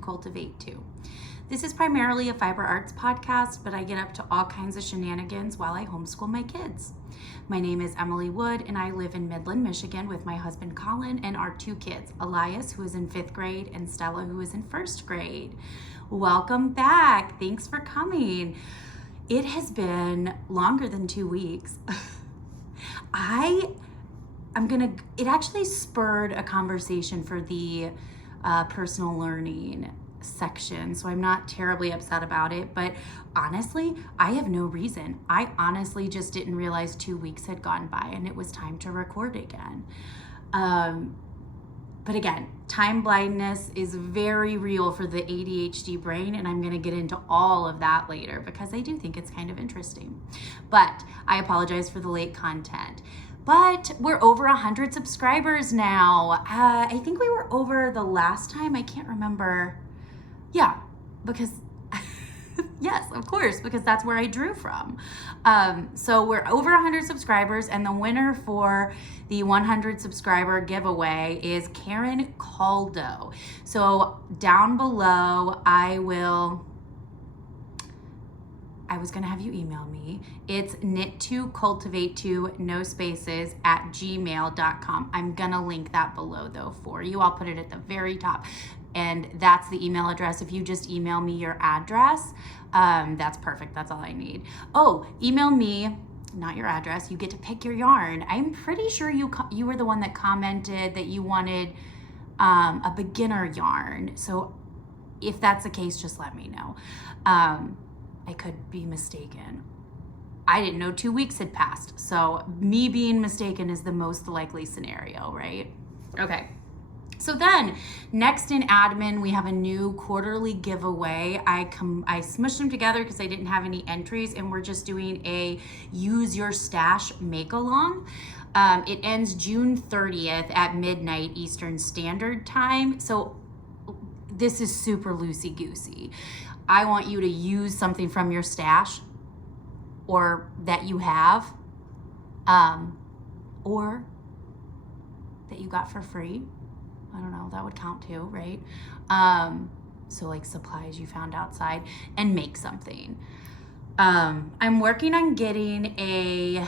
Cultivate Two. This is primarily a fiber arts podcast, but I get up to all kinds of shenanigans while I homeschool my kids. My name is Emily Wood, and I live in Midland, Michigan with my husband Colin and our two kids, Elias, who is in 5th grade, and Stella, who is in 1st grade. Welcome back. Thanks for coming. It has been longer than 2 weeks. It actually spurred a conversation for the personal learning section, so I'm not terribly upset about it, but honestly, I have no reason. I honestly just didn't realize 2 weeks had gone by and it was time to record again. But again, time blindness is very real for the ADHD brain, and I'm going to get into all of that later because I do think it's kind of interesting. But I apologize for the late content. But we're over 100 subscribers now. I think we were over the last time. I can't remember. Yeah, because, yes, of course, because that's where I drew from. So we're over 100 subscribers, and the winner for the 100 subscriber giveaway is Karen Caldo. So down below, I was going to have you email me. It's knittwocultivatetwo, no spaces, @gmail.com. I'm going to link that below, though, for you. I'll put it at the very top. And that's the email address. If you just email me your address, that's perfect. That's all I need. Oh, email me, not your address. You get to pick your yarn. I'm pretty sure you were the one that commented that you wanted a beginner yarn. So if that's the case, just let me know. I could be mistaken. I didn't know 2 weeks had passed. So me being mistaken is the most likely scenario, right? Okay. So then, next in admin, we have a new quarterly giveaway. I smushed them together because I didn't have any entries, and we're just doing a Use Your Stash make-along. It ends June 30th at midnight Eastern Standard Time. So this is super loosey-goosey. I want you to use something from your stash or that you have, or that you got for free. I don't know, that would count too, right? So like supplies you found outside, and make something. I'm working on getting a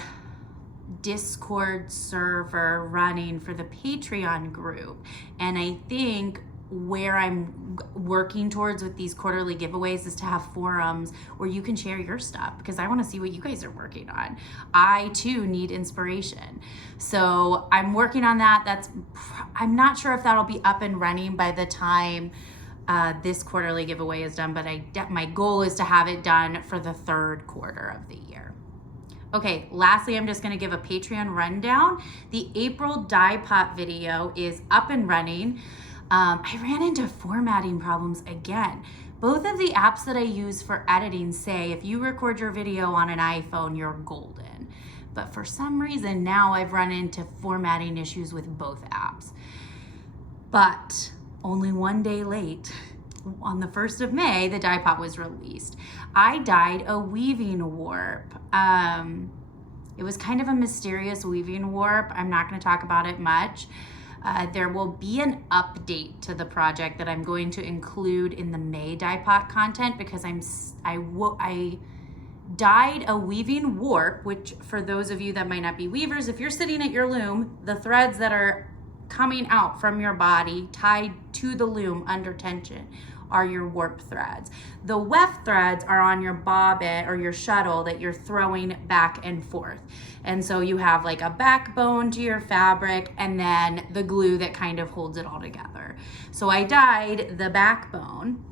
Discord server running for the Patreon group. And I think where I'm working towards with these quarterly giveaways is to have forums where you can share your stuff, because I want to see what you guys are working on. I too need inspiration. So I'm working on that. I'm not sure if that'll be up and running by the time this quarterly giveaway is done, but my goal is to have it done for the 3rd quarter of the year. Okay, lastly, I'm just going to give a Patreon rundown. The April dye pot video is up and running. I ran into formatting problems again. Both of the apps that I use for editing say if you record your video on an iPhone, you're golden. But for some reason now I've run into formatting issues with both apps. But only one day late, on the 1st of May, the dye pot was released. I dyed a weaving warp. It was kind of a mysterious weaving warp. I'm not going to talk about it much. There will be an update to the project that I'm going to include in the May dye pot content, because I dyed a weaving warp, which for those of you that might not be weavers, if you're sitting at your loom, the threads that are coming out from your body tied to the loom under tension are your warp threads. The weft threads are on your bobbin or your shuttle that you're throwing back and forth. And so you have like a backbone to your fabric and then the glue that kind of holds it all together. So I dyed the backbone,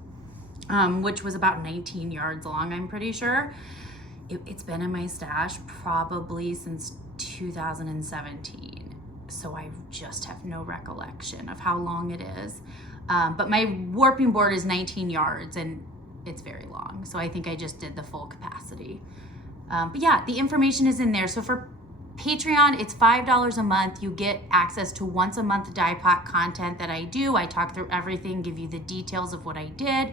which was about 19 yards long, I'm pretty sure. It's been in my stash probably since 2017. So I just have no recollection of how long it is. But my warping board is 19 yards and it's very long. So I think I just did the full capacity. But yeah, the information is in there. So for Patreon, it's $5 a month. You get access to once a month dye pot content that I do. I talk through everything, give you the details of what I did.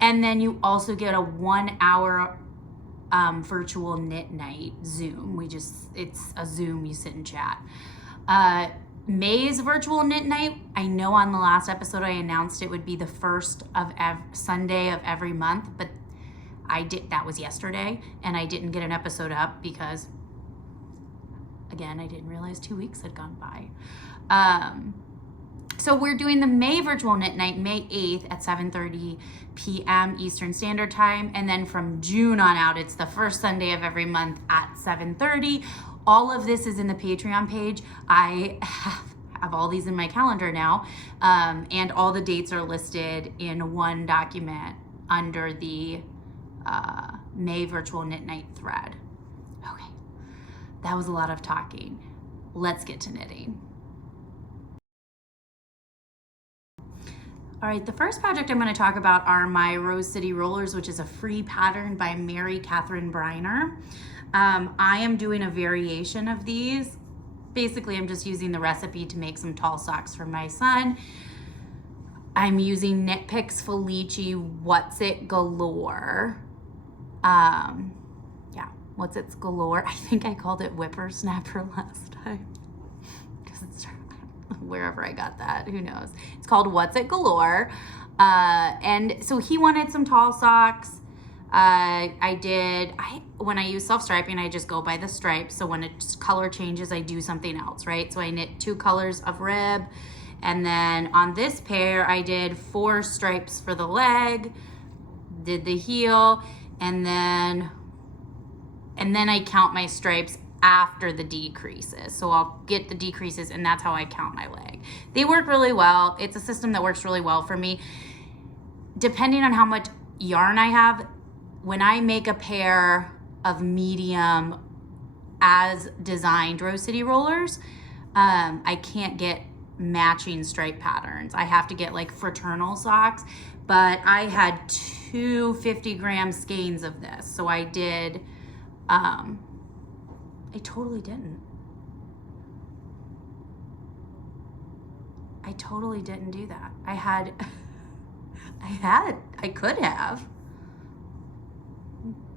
And then you also get a 1 hour virtual knit night Zoom. It's a Zoom, you sit and chat. May's virtual knit night, I know on the last episode I announced it would be the first of Sunday of every month, but that was yesterday, and I didn't get an episode up because, again, I didn't realize 2 weeks had gone by. So we're doing the May virtual knit night, May 8th at 7:30 p.m. Eastern Standard Time. And then from June on out, it's the first Sunday of every month at 7:30. All of this is in the Patreon page. I have all these in my calendar now. And all the dates are listed in one document under the May virtual knit night thread. Okay, that was a lot of talking. Let's get to knitting. All right, the first project I'm going to talk about are my Rose City Rollers, which is a free pattern by Mary Catherine Briner. I am doing a variation of these. Basically, I'm just using the recipe to make some tall socks for my son. I'm using Knit Picks Felici What's It Galore. Yeah, What's It's Galore. I think I called it Whippersnapper last time. Because it's wherever I got that, who knows. It's called What's It Galore. And so he wanted some tall socks. When I use self-striping, I just go by the stripes. So when its color changes, I do something else, right? So I knit 2 colors of rib. And then on this pair, I did 4 stripes for the leg, did the heel, and then I count my stripes after the decreases. So I'll get the decreases, and that's how I count my leg. They work really well. It's a system that works really well for me. Depending on how much yarn I have, when I make a pair of medium as designed Rose City Rollers, I can't get matching stripe patterns. I have to get like fraternal socks, but I had 2 50-gram skeins of this. So I did, I totally didn't do that. I could have,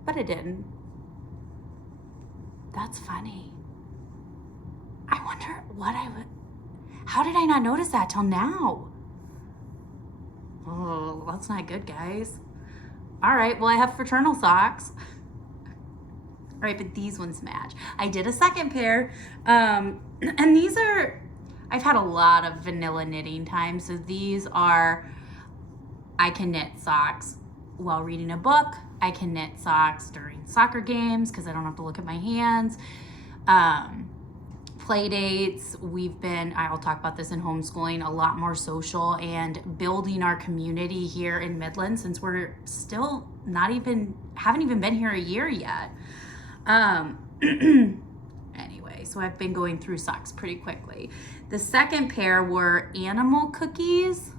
but I didn't. That's funny. I wonder how did I not notice that till now? Oh, that's not good, guys. All right, well, I have fraternal socks. All right, but these ones match. I did a second pair, and these are, I've had a lot of vanilla knitting time, so these are, I can knit socks while reading a book. I can knit socks during soccer games because I don't have to look at my hands. Play dates, I'll talk about this in homeschooling, a lot more social and building our community here in Midland since we're still haven't even been here a year yet. Anyway, so I've been going through socks pretty quickly. The second pair were animal cookies.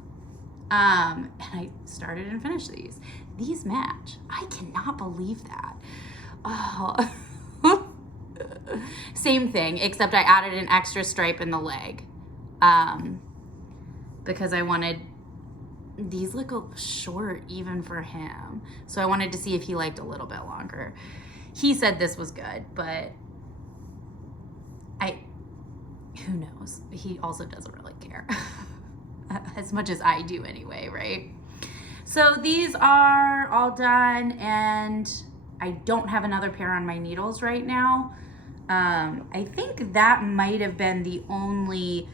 And I started and finished these. These match. I cannot believe that. Oh. Same thing, except I added an extra stripe in the leg. Because I wanted, these look short even for him. So I wanted to see if he liked a little bit longer. He said this was good, but who knows? He also doesn't really care. As much as I do anyway, right? So these are all done, and I don't have another pair on my needles right now. I think that might have been the only,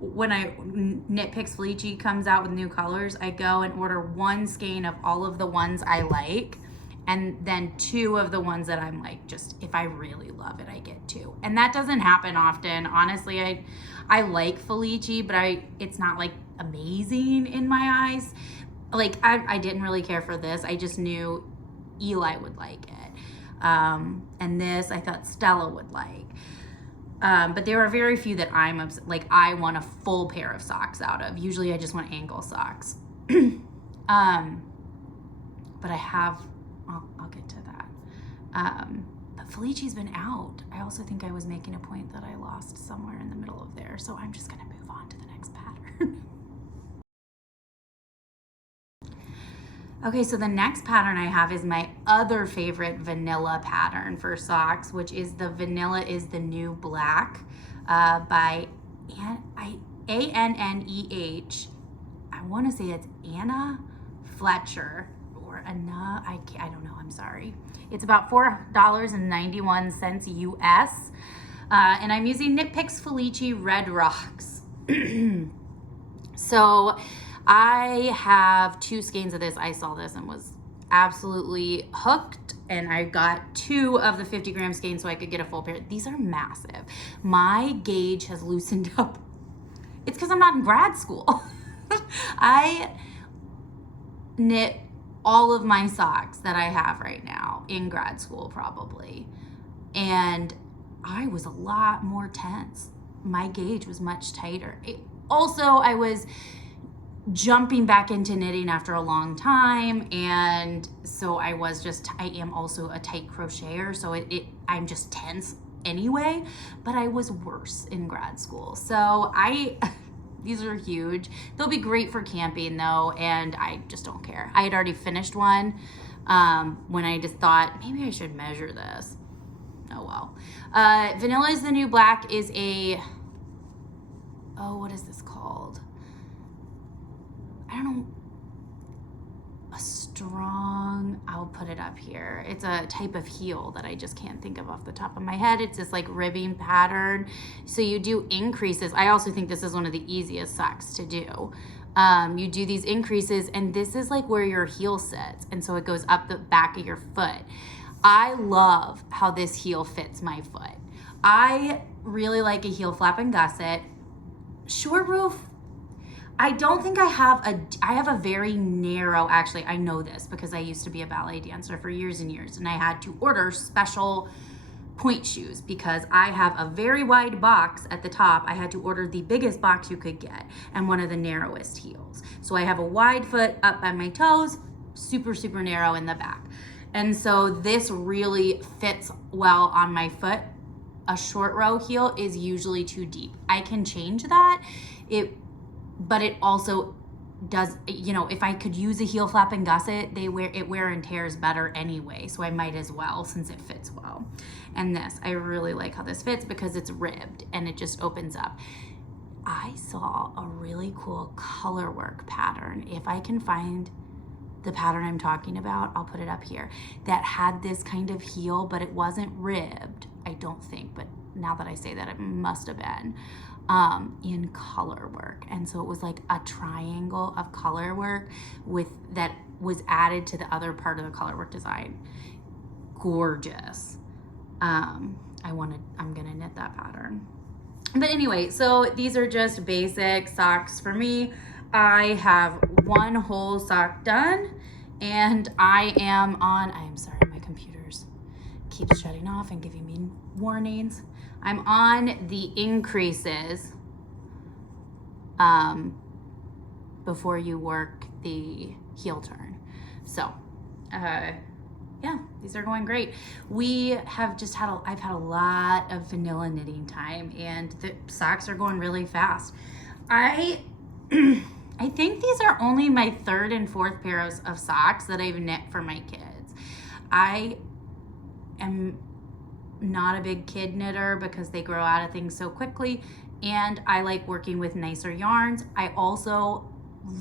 when Knit Picks Felici comes out with new colors, I go and order 1 skein of all of the ones I like, and then 2 of the ones that I'm like, just if I really love it, I get 2. And that doesn't happen often. Honestly, I like Felici, but it's not like amazing in my eyes. Like I didn't really care for this. I just knew Eli would like it. And this I thought Stella would like. But there are very few that I want a full pair of socks out of. Usually I just want ankle socks. But I have, I'll get to that. But Felici's been out. I also think I was making a point that I lost somewhere in the middle of there. So I'm just gonna move on to the next pattern. Okay, so the next pattern I have is my other favorite vanilla pattern for socks, which is the Vanilla is the New Black by Anneh. I want to say it's Anna Fletcher or Anna. I don't know. I'm sorry. It's about $4.91 US. And I'm using Knit Picks Felici Red Rocks. So I have 2 skeins of this. I saw this and was absolutely hooked, and I got 2 of the 50-gram skeins so I could get a full pair. These are massive. My gauge has loosened up. It's because I'm not in grad school. I knit all of my socks that I have right now in grad school probably, and I was a lot more tense. My gauge was much tighter. Also, I was jumping back into knitting after a long time, and so I am also a tight crocheter, so I'm just tense anyway, but I was worse in grad school. So these are huge. They'll be great for camping though, and I just don't care. I had already finished one when I just thought maybe I should measure this. Oh well. Vanilla is the New Black is what is this called? I don't know. I'll put it up here. It's a type of heel that I just can't think of off the top of my head. It's this like ribbing pattern. So you do increases. I also think this is one of the easiest socks to do. You do these increases, and this is like where your heel sits. And so it goes up the back of your foot. I love how this heel fits my foot. I really like a heel flap and gusset. Short roof, I don't think I have a very narrow, actually I know this because I used to be a ballet dancer for years and years, and I had to order special point shoes because I have a very wide box at the top. I had to order the biggest box you could get and one of the narrowest heels. So I have a wide foot up by my toes, super, super narrow in the back. And so this really fits well on my foot. A short row heel is usually too deep. I can change that, but it also does, if I could use a heel flap and gusset, it wear and tears better anyway, so I might as well since it fits well. And this, I really like how this fits because it's ribbed and it just opens up. I saw a really cool color work pattern. If I can find the pattern I'm talking about, I'll put it up here, that had this kind of heel, but it wasn't ribbed, I don't think, but now that I say that, it must have been in color work. And so it was like a triangle of color work that was added to the other part of the color work design. Gorgeous. I'm gonna knit that pattern. But anyway, so these are just basic socks for me. I have one whole sock done, and I'm sorry, my computer's keeps shutting off and giving me warnings. I'm on the increases before you work the heel turn. So, yeah, these are going great. I've had a lot of vanilla knitting time, and the socks are going really fast. I think these are only my 3rd and 4th pairs of socks that I've knit for my kids. I am not a big kid knitter because they grow out of things so quickly, and I like working with nicer yarns. I also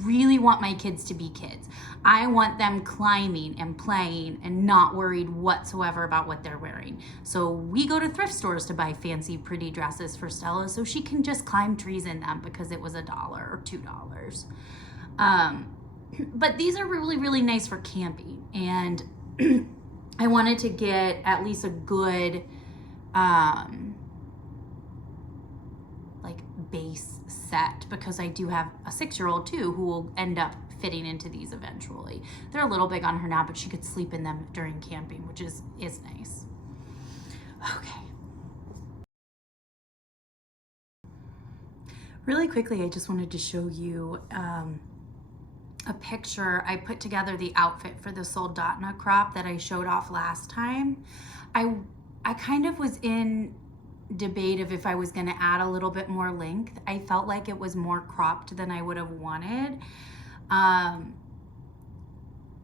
really want my kids to be kids. I want them climbing and playing and not worried whatsoever about what they're wearing. So we go to thrift stores to buy fancy, pretty dresses for Stella so she can just climb trees in them because it was $1 or $2. But these are really, really nice for camping, and I wanted to get at least a good like base set because I do have a 6-year-old too who will end up fitting into these eventually. They're a little big on her now, but she could sleep in them during camping, which is nice. Okay. Really quickly, I just wanted to show you a picture. I put together the outfit for the soldotna crop that I showed off last time. I kind of was in debate of if I was going to add a little bit more length. I felt like it was more cropped than I would have wanted.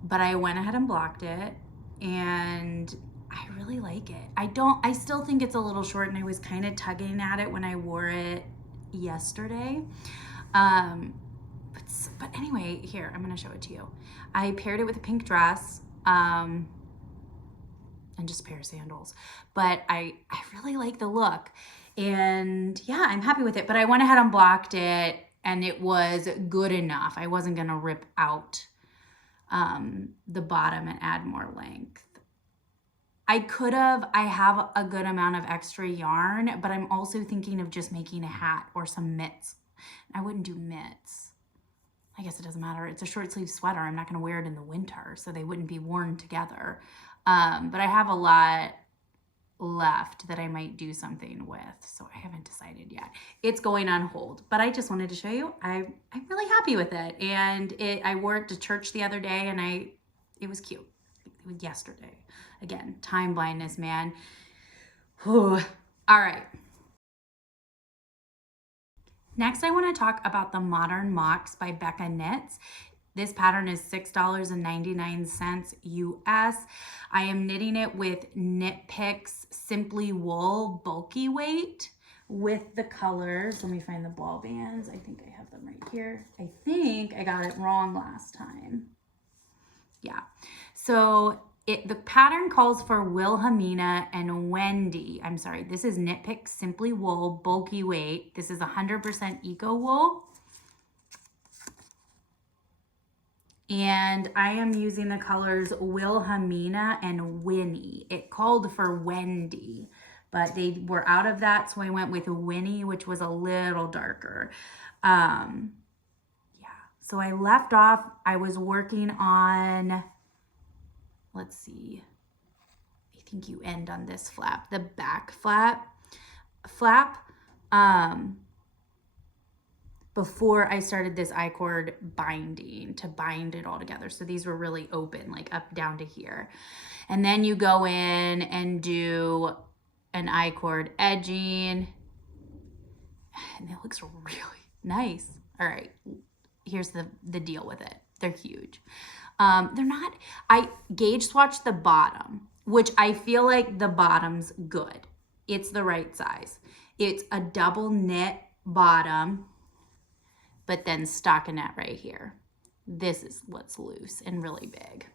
but I went ahead and blocked it, and I really like it. I still think it's a little short, and I was kind of tugging at it when I wore it yesterday. But anyway, here, I'm going to show it to you. I paired it with a pink dress, and just a pair of sandals. But I really like the look. And yeah, I'm happy with it. But I went ahead and blocked it, and it was good enough. I wasn't going to rip out the bottom and add more length. I have a good amount of extra yarn, but I'm also thinking of just making a hat or some mitts. I wouldn't do mitts. I guess it doesn't matter. It's a short sleeve sweater. I'm not going to wear it in the winter, so they wouldn't be worn together. But I have a lot left that I might do something with, so I haven't decided yet. It's going on hold, but I just wanted to show you I'm really happy with it. And I wore it to church the other day, and it was cute. It was yesterday. Again, time blindness, man. Whew. All right. Next, I want to talk about the Modern Mocs by Becca Knits. This pattern is $6.99 US. I am knitting it with Knit Picks Simply Wool Bulky Weight with the colors. Let me find the ball bands. I think I have them right here. I think I got it wrong last time. Yeah. So the pattern calls for Wilhelmina and Wendy. I'm sorry, this is Knit Picks Simply Wool Bulky Weight. This is 100% eco wool. And I am using the colors Wilhelmina and Winnie. It called for Wendy, but they were out of that, so I went with Winnie, which was a little darker. Yeah, so I left off, I was working on, let's see, I think you end on this flap, the back flap, before I started this I-cord binding to bind it all together. So these were really open, like up down to here. And then you go in and do an I-cord edging, and it looks really nice. All right, here's the deal with it. They're huge. They're not, I gauge swatched the bottom, which I feel like the bottom's good. It's the right size. It's a double knit bottom, but then stockinette right here. This is what's loose and really big.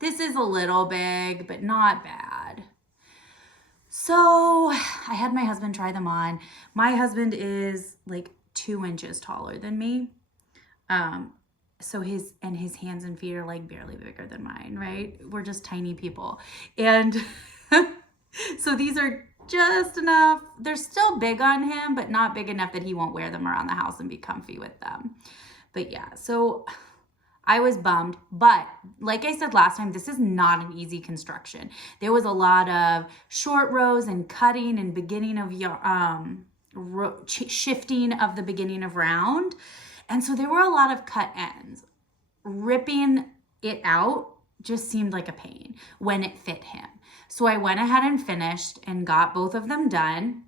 This is a little big, but not bad. So I had my husband try them on. My husband is like 2 inches taller than me. So his hands and feet are like barely bigger than mine, right? We're just tiny people. And so these are just enough. They're still big on him, but not big enough that he won't wear them around the house and be comfy with them. But yeah, so I was bummed. But like I said last time, this is not an easy construction. There was a lot of short rows and cutting and beginning of shifting of the beginning of round. And so there were a lot of cut ends. Ripping it out just seemed like a pain when it fit him. So I went ahead and finished and got both of them done.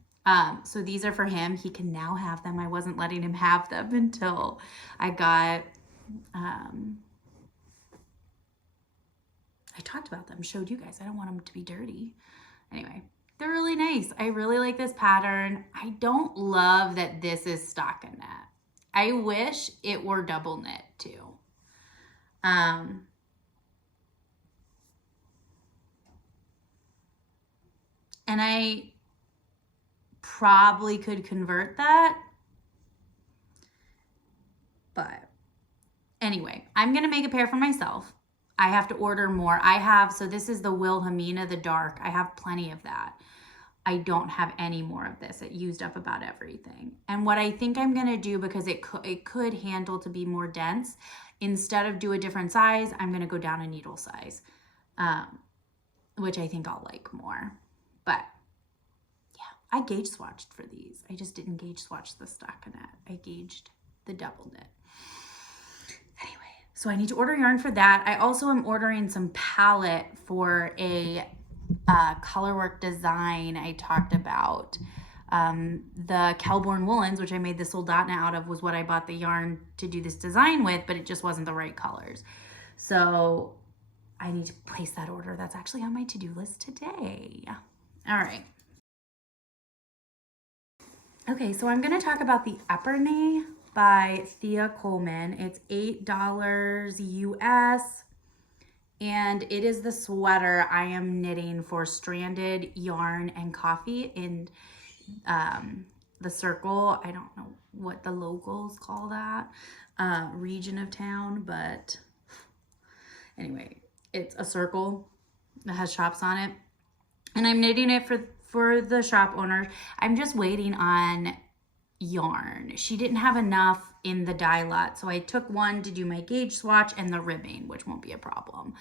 So these are for him. He can now have them. I wasn't letting him have them until I got, I talked about them, showed you guys. I don't want them to be dirty. Anyway, they're really nice. I really like this pattern. I don't love that this is stockinette. I wish it were double knit too. And I probably could convert that. But anyway, I'm going to make a pair for myself. I have to order more. So this is the Wilhelmina, the dark. I have plenty of that. I don't have any more of this. It used up about everything. And what I think I'm going to do, because it could handle to be more dense, instead of do a different size, I'm going to go down a needle size, which I think I'll like more. But yeah, I gauge swatched for these. I just didn't gauge swatch the stockinette. I gauged the double knit. Anyway, so I need to order yarn for that. I also am ordering some palette for a colorwork design I talked about. The Kelborn woolens, which I made the soldotna out of, was what I bought the yarn to do this design with, but it just wasn't the right colors. So I need to place that order. That's actually on my to-do list today. All right. Okay, so I'm going to talk about the Epernay by Thea Coleman. It's $8 US, and it is the sweater I am knitting for Stranded Yarn and Coffee in the circle. I don't know what the locals call that region of town, but anyway, it's a circle that has shops on it, and I'm knitting it for the shop owner. I'm just waiting on yarn. She didn't have enough in the dye lot, so I took one to do my gauge swatch and the ribbing, which won't be a problem.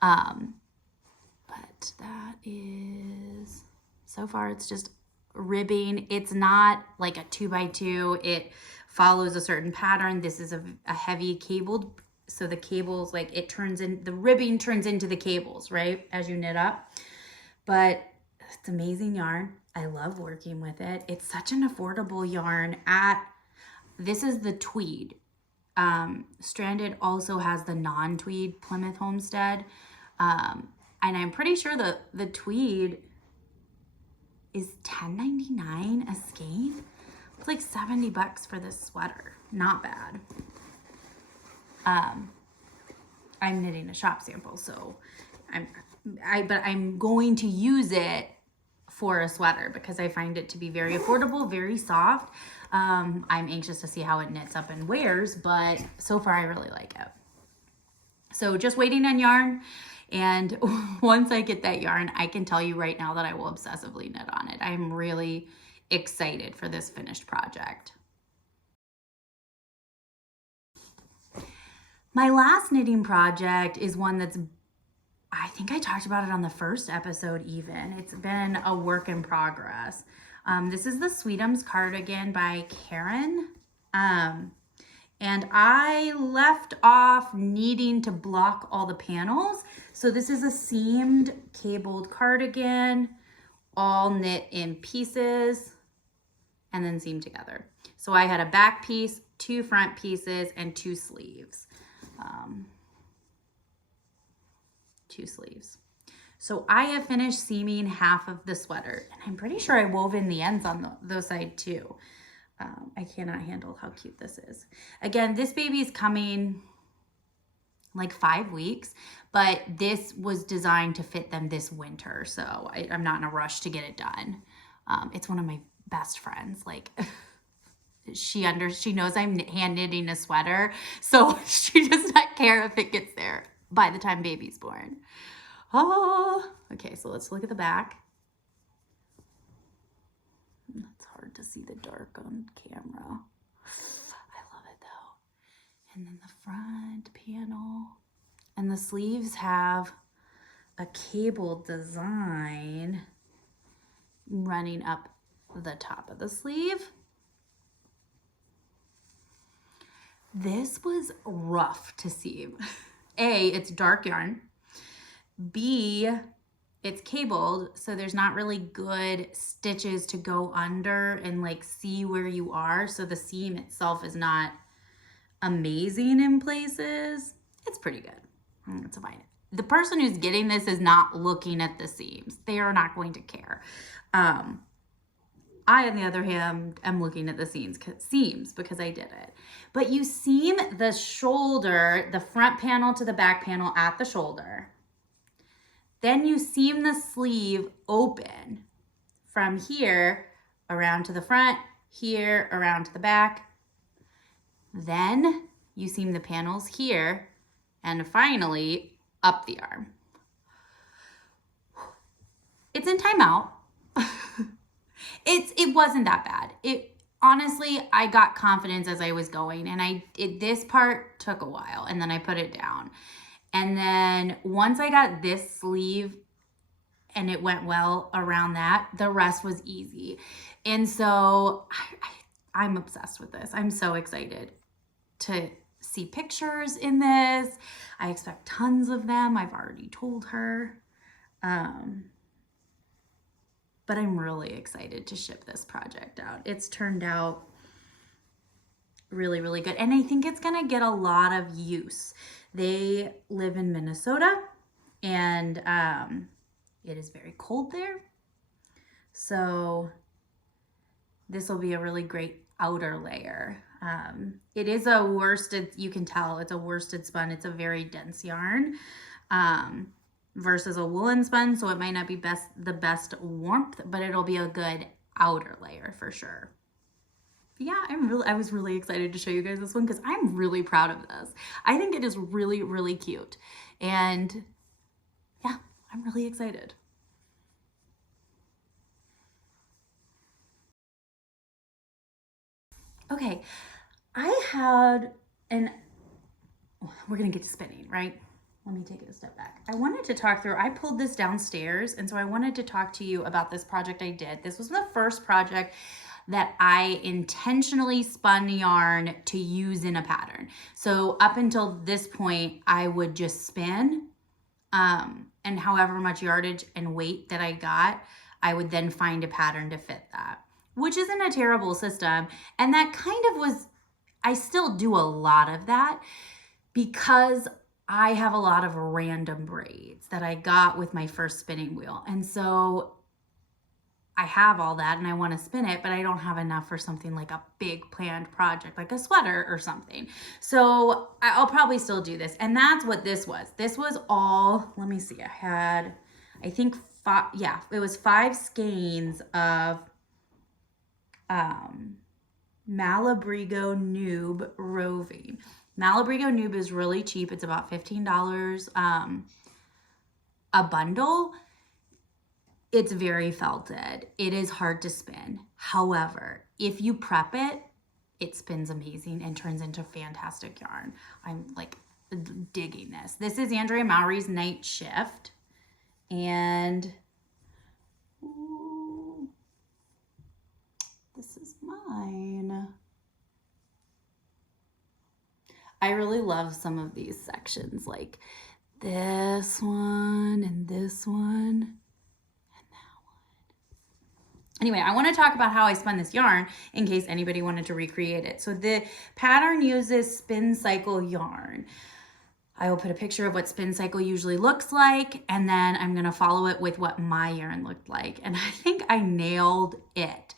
But that is, so far it's just ribbing. It's not like a 2x2. It follows a certain pattern. This is a heavy cabled, so the cables, like it turns in, the ribbing turns into the cables, right, as you knit up. But it's amazing yarn. I love working with it. It's such an affordable yarn. This is the tweed. Stranded also has the non-tweed Plymouth Homestead. And I'm pretty sure the tweed is $10.99 a skein. It's like $70 for this sweater. Not bad. I'm knitting a shop sample, so but I'm going to use it for a sweater because I find it to be very affordable, very soft. I'm anxious to see how it knits up and wears, but so far I really like it. So just waiting on yarn, and once I get that yarn, I can tell you right now that I will obsessively knit on it. I'm really excited for this finished project. My last knitting project is one that's, I think I talked about it on the first episode even. It's been a work in progress. This is the Sweetums cardigan by Karen. And I left off needing to block all the panels. So this is a seamed cabled cardigan, all knit in pieces and then seamed together. So I had a back piece, 2 front pieces, and 2 sleeves. 2 sleeves. So I have finished seaming half of the sweater, and I'm pretty sure I wove in the ends on those side too. I cannot handle how cute this is. Again, this baby is coming like 5 weeks, but this was designed to fit them this winter, so I'm not in a rush to get it done. It's one of my best friends. Like, she knows I'm hand knitting a sweater, so she does not care if it gets there by the time baby's born. Oh, okay, so let's look at the back. It's hard to see the dark on camera. I love it though. And then the front panel. And the sleeves have a cable design running up the top of the sleeve. This was rough to seam. A, it's dark yarn. B, it's cabled, so there's not really good stitches to go under and like see where you are. So the seam itself is not amazing in places. It's pretty good. It's fine. The person who's getting this is not looking at the seams. They are not going to care. I, on the other hand, am looking at the seams because I did it. But you seam the shoulder, the front panel to the back panel at the shoulder. Then you seam the sleeve open from here around to the front, here around to the back. Then you seam the panels here, and finally up the arm. It's in timeout. It wasn't that bad. Honestly, I got confidence as I was going, and this part took a while, and then I put it down. And then once I got this sleeve and it went well around that, the rest was easy. And so I'm obsessed with this. I'm so excited to see pictures in this. I expect tons of them. I've already told her. but I'm really excited to ship this project out. It's turned out really, really good. And I think it's gonna get a lot of use. They live in Minnesota, and it is very cold there. So this will be a really great outer layer. It is a worsted, you can tell it's a worsted spun. It's a very dense yarn versus a woolen spun. So it might not be the best warmth, but it'll be a good outer layer for sure. Yeah, I was really excited to show you guys this one because I'm really proud of this. I think it is really, really cute. And yeah, I'm really excited. Okay, we're gonna get to spinning, right? Let me take it a step back. I wanted to talk through, I pulled this downstairs, and so I wanted to talk to you about this project I did. This was the first project that I intentionally spun yarn to use in a pattern. So up until this point, I would just spin, and however much yardage and weight that I got, I would then find a pattern to fit that, which isn't a terrible system. And that kind of was, I still do a lot of that because I have a lot of random braids that I got with my first spinning wheel. And so I have all that and I want to spin it, but I don't have enough for something like a big planned project, like a sweater or something. So I'll probably still do this. And that's what this was. This was all, let me see, I had, I think it was 5 skeins of Malabrigo Noob roving. Malabrigo Noob is really cheap. It's about $15 a bundle. It's very felted. It is hard to spin. However, if you prep it, it spins amazing and turns into fantastic yarn. I'm like digging this. This is Andrea Mowry's Night Shift. And ooh, this is mine. I really love some of these sections, like this one and this one. Anyway, I want to talk about how I spun this yarn in case anybody wanted to recreate it. So the pattern uses spin cycle yarn. I will put a picture of what spin cycle usually looks like, and then I'm going to follow it with what my yarn looked like. And I think I nailed it.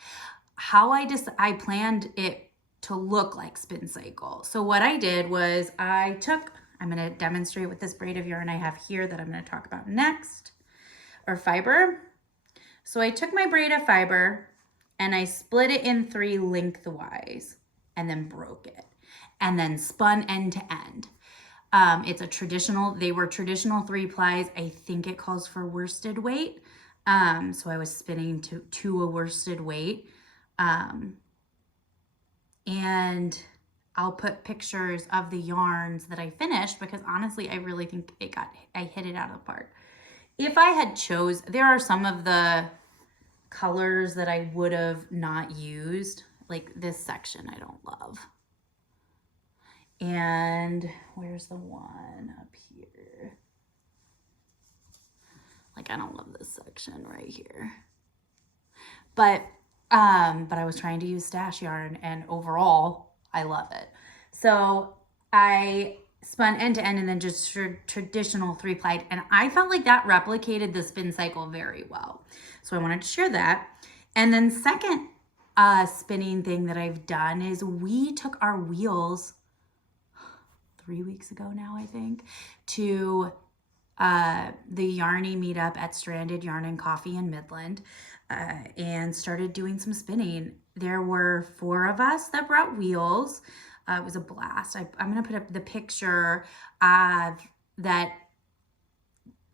How I planned it to look like spin cycle. So what I did was I'm going to demonstrate with this braid of yarn I have here that I'm going to talk about next, or fiber. So I took my braid of fiber and I split it in 3 lengthwise and then broke it and then spun end to end. They were traditional 3-plies. I think it calls for worsted weight. So I was spinning to a worsted weight. And I'll put pictures of the yarns that I finished because honestly, I really think I hit it out of the park. If I had there are some of the colors that I would have not used, like this section I don't love. And where's the one up here? Like I don't love this section right here. But I was trying to use stash yarn and overall I love it. So I spun end to end and then just traditional 3-plied, and I felt like that replicated the spin cycle very well. So I wanted to share that. And then second spinning thing that I've done is we took our wheels 3 weeks ago now, I think, to the Yarny meetup at Stranded Yarn and Coffee in Midland, and started doing some spinning. There were 4 of us that brought wheels. It was a blast. I'm going to put up the picture that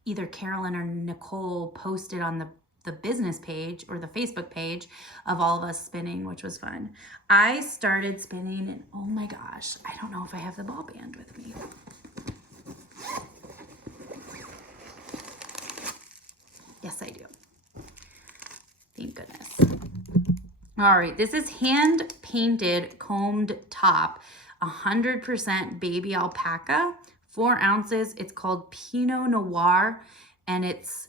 either Carolyn or Nicole posted on the business page or the Facebook page of all of us spinning, which was fun. I started spinning and oh my gosh, I don't know if I have the ball band with me. Yes, I do. Thank goodness. All right, this is hand painted combed top, 100% baby alpaca, 4 ounces. It's called Pinot Noir, and it's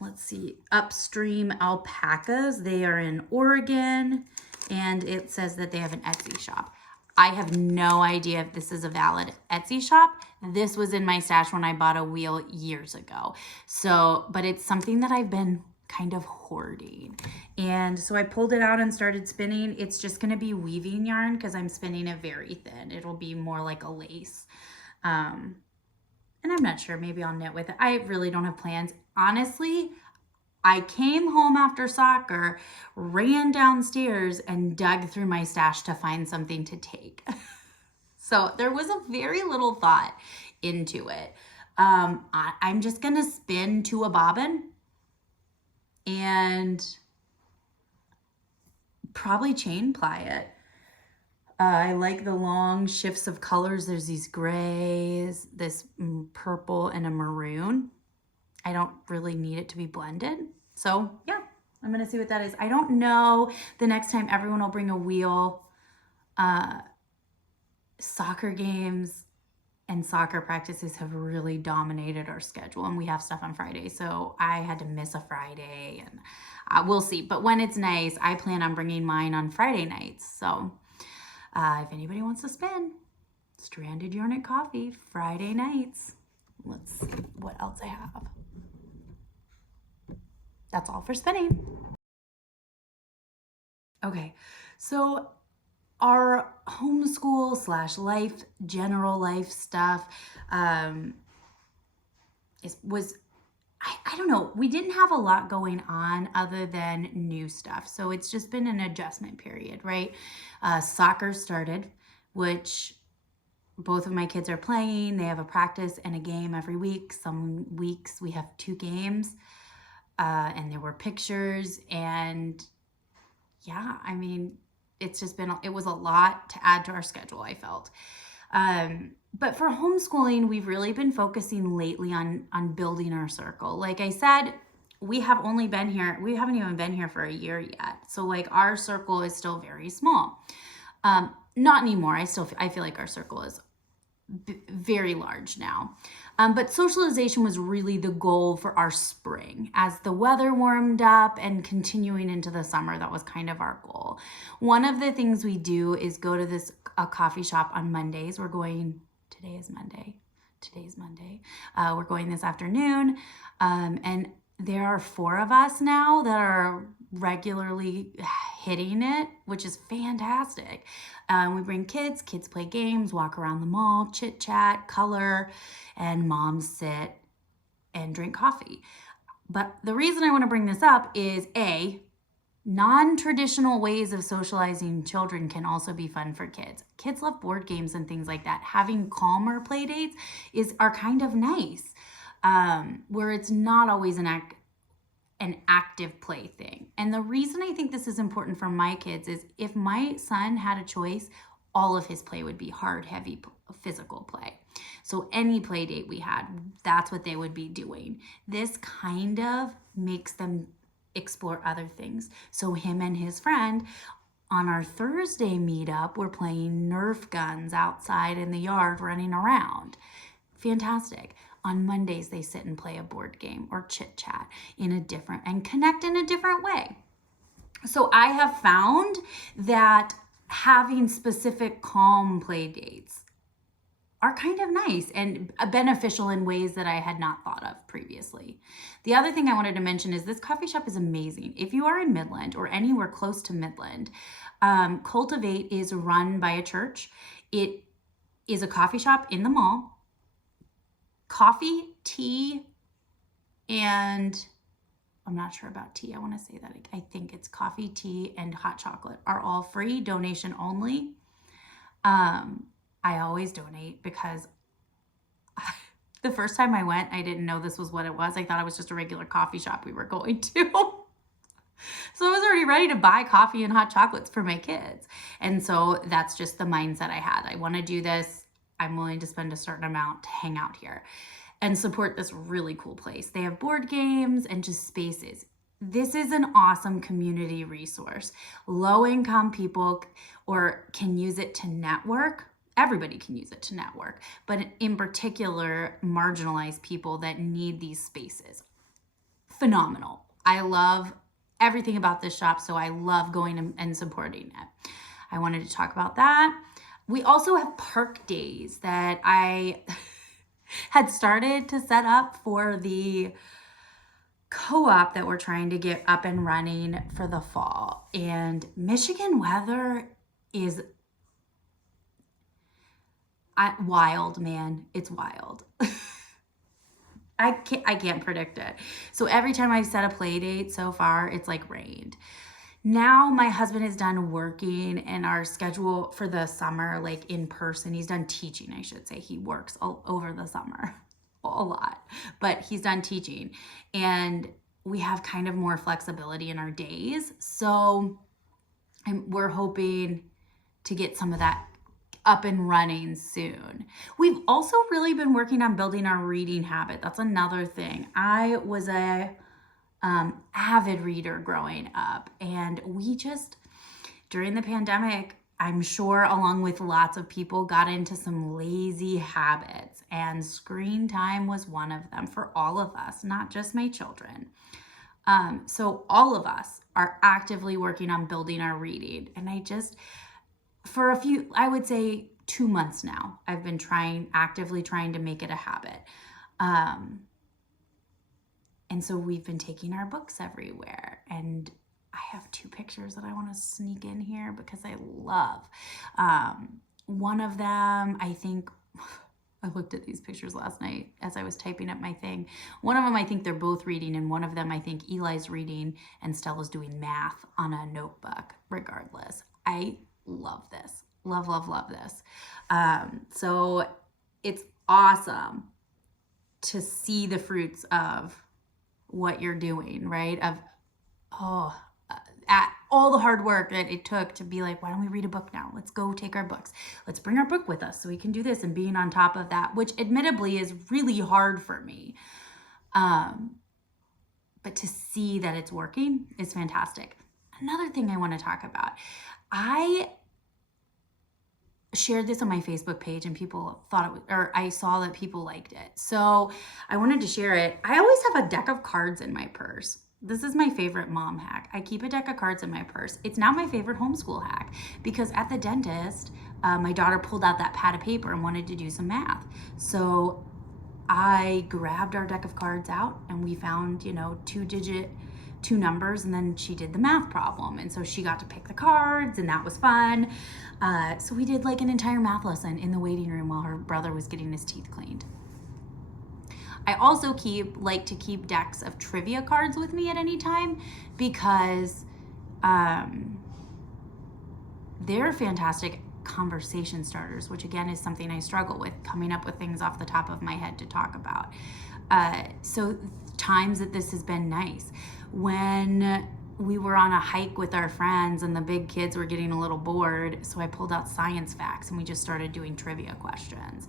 let's see, Upstream Alpacas. They are in Oregon, and it says that they have an Etsy shop. I have no idea if this is a valid Etsy shop. This was in my stash when I bought a wheel years ago. So, but it's something that I've been kind of hoarding. And so I pulled it out and started spinning. It's just going to be weaving yarn because I'm spinning it very thin. It'll be more like a lace. And I'm not sure, maybe I'll knit with it. I really don't have plans. Honestly, I came home after soccer, ran downstairs, and dug through my stash to find something to take. So there was a very little thought into it. I'm just going to spin to a bobbin and probably chain ply it. I like the long shifts of colors. There's these grays, this purple, and a maroon. I don't really need it to be blended. So yeah, I'm gonna see what that is. I don't know the next time everyone will bring a wheel. Soccer games and soccer practices have really dominated our schedule, and we have stuff on Friday. So I had to miss a Friday, and we'll see. But when it's nice, I plan on bringing mine on Friday nights. So if anybody wants to spin, Stranded Yarn and Coffee, Friday nights. Let's see what else I have. That's all for spinning. Okay, so our homeschool / life, general life stuff was, I don't know, we didn't have a lot going on other than new stuff. So it's just been an adjustment period, right? Soccer started, which both of my kids are playing. They have a practice and a game every week. Some weeks we have 2 games, and there were pictures, and yeah, I mean, it's just been, it was a lot to add to our schedule, I felt. But for homeschooling, we've really been focusing lately on building our circle. Like I said, we haven't even been here for a year yet. So like our circle is still very small. Not anymore. I feel like our circle is very large now. But socialization was really the goal for our spring. As the weather warmed up and continuing into the summer, that was kind of our goal. One of the things we do is go to a coffee shop on Mondays. Today's Monday. We're going this afternoon. And there are 4 of us now that are regularly hitting it, which is fantastic. We bring kids play games, walk around the mall, chit chat, color, and moms sit and drink coffee. But the reason I want to bring this up is non-traditional ways of socializing children can also be fun for kids. Kids love board games and things like that. Having calmer play dates are kind of nice, where it's not always an active play thing. And the reason I think this is important for my kids is if my son had a choice, all of his play would be hard, heavy, physical play. So any play date we had, that's what they would be doing. This kind of makes them explore other things. So him and his friend on our Thursday meetup, we're playing Nerf guns outside in the yard, running around. Fantastic. On Mondays, they sit and play a board game or chit chat and connect in a different way. So I have found that having specific calm play dates are kind of nice and beneficial in ways that I had not thought of previously. The other thing I wanted to mention is this coffee shop is amazing. If you are in Midland or anywhere close to Midland, Cultivate is run by a church. It is a coffee shop in the mall. Coffee, tea, and I'm not sure about tea. I want to say that. I think it's coffee, tea, and hot chocolate are all free, donation only. I always donate because the first time I went, I didn't know this was what it was. I thought it was just a regular coffee shop we were going to. So I was already ready to buy coffee and hot chocolates for my kids. And so that's just the mindset I had. I want to do this. I'm willing to spend a certain amount to hang out here and support this really cool place. They have board games and just spaces. This is an awesome community resource. Low-income people can use it to network. Everybody can use it to network, but in particular, marginalized people that need these spaces. phenomenal. I love everything about this shop, so I love going and supporting it. I wanted to talk about that. We also have park days that I had started to set up for the co-op that we're trying to get up and running for the fall. And Michigan weather is wild, man. It's wild. I can't predict it. So every time I've set a play date so far, it's like rained. Now my husband is done working and our schedule for the summer, like in person, he's done teaching, I should say. He works all over the summer, a lot, but he's done teaching. And we have kind of more flexibility in our days. So we're hoping to get some of that up and running soon. We've also really been working on building our reading habit. That's another thing. I was a avid reader growing up, and we just, during the pandemic, I'm sure along with lots of people, got into some lazy habits, and screen time was one of them for all of us, not just my children. So all of us are actively working on building our reading. And for I would say 2 months now, I've been actively trying to make it a habit. And so we've been taking our books everywhere. And I have 2 pictures that I want to sneak in here because I love. One of them, I think, I looked at these pictures last night as I was typing up my thing. One of them, I think they're both reading, and one of them, I think Eli's reading and Stella's doing math on a notebook. Regardless, I love this. Love, love, love this. So it's awesome to see the fruits of what you're doing, right? At all the hard work that it took to be like, why don't we read a book now? Let's go take our books. Let's bring our book with us so we can do this, and being on top of that, which admittedly is really hard for me. But to see that it's working is fantastic. Another thing I want to talk about, I shared this on my Facebook page and people thought it was, or I saw that people liked it. So I wanted to share it. I always have a deck of cards in my purse. This is my favorite mom hack. I keep a deck of cards in my purse. It's now my favorite homeschool hack because at the dentist, my daughter pulled out that pad of paper and wanted to do some math. So I grabbed our deck of cards out and we found, 2 numbers, and then she did the math problem. And so she got to pick the cards, and that was fun. So we did like an entire math lesson in the waiting room while her brother was getting his teeth cleaned. I also like to keep decks of trivia cards with me at any time because they're fantastic conversation starters, which again is something I struggle with, coming up with things off the top of my head to talk about. So times that this has been nice. When we were on a hike with our friends and the big kids were getting a little bored, so I pulled out science facts and we just started doing trivia questions.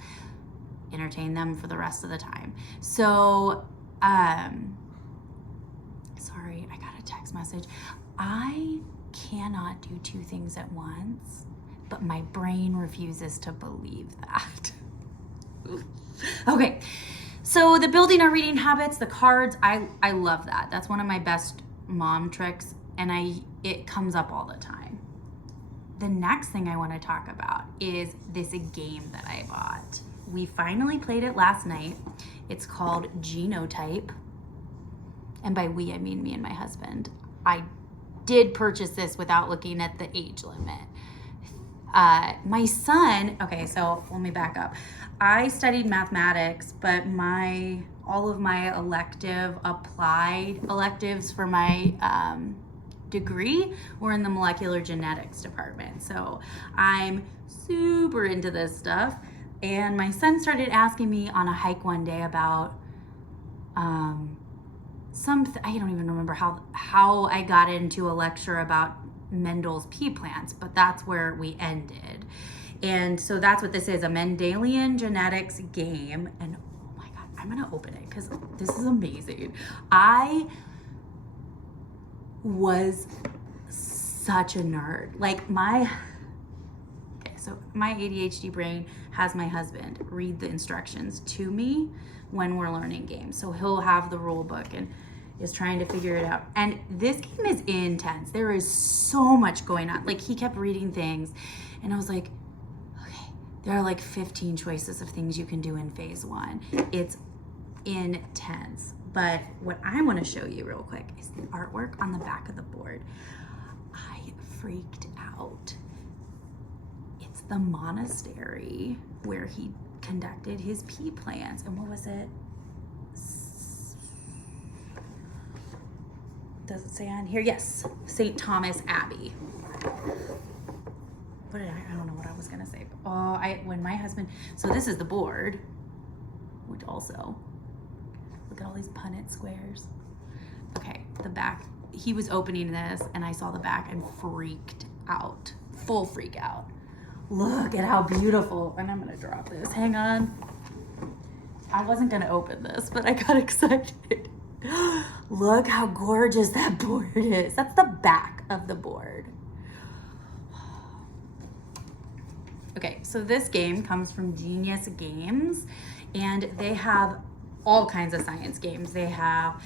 Entertain them for the rest of the time. So, sorry, I got a text message. I cannot do 2 things at once, but my brain refuses to believe that. Okay, so the building our reading habits, the cards, I love that. That's one of my best mom tricks, and it comes up all the time. The next thing I want to talk about is this game that I bought. We finally played it last night. It's called Genotype. And by we, I mean me and my husband. I did purchase this without looking at the age limit. My son, okay, so let me back up. I studied mathematics, but all of my applied electives for my degree were in the molecular genetics department. So I'm super into this stuff. And my son started asking me on a hike one day about I don't even remember how I got into a lecture about Mendel's pea plants, but that's where we ended. And so that's what this is, a Mendelian genetics game. And oh my God, I'm gonna open it because this is amazing. I was such a nerd. So my ADHD brain has my husband read the instructions to me when we're learning games. So he'll have the rule book and is trying to figure it out. And this game is intense. There is so much going on. Like, he kept reading things, and I was like, okay, there are like 15 choices of things you can do in phase 1. It's intense. But what I want to show you real quick is the artwork on the back of the board. I freaked out. It's the monastery where he conducted his pea plants. And what was it? Does it say on here? Yes, St. Thomas Abbey. What did I don't know what I was gonna say. Oh, when my husband, so this is the board, which also, look at all these Punnett squares. Okay, the back, he was opening this and I saw the back and freaked out, full freak out. Look at how beautiful, and I'm gonna drop this, hang on. I wasn't gonna open this, but I got excited. Look how gorgeous that board is. That's the back of the board. Okay, so this game comes from Genius Games, and they have all kinds of science games. They have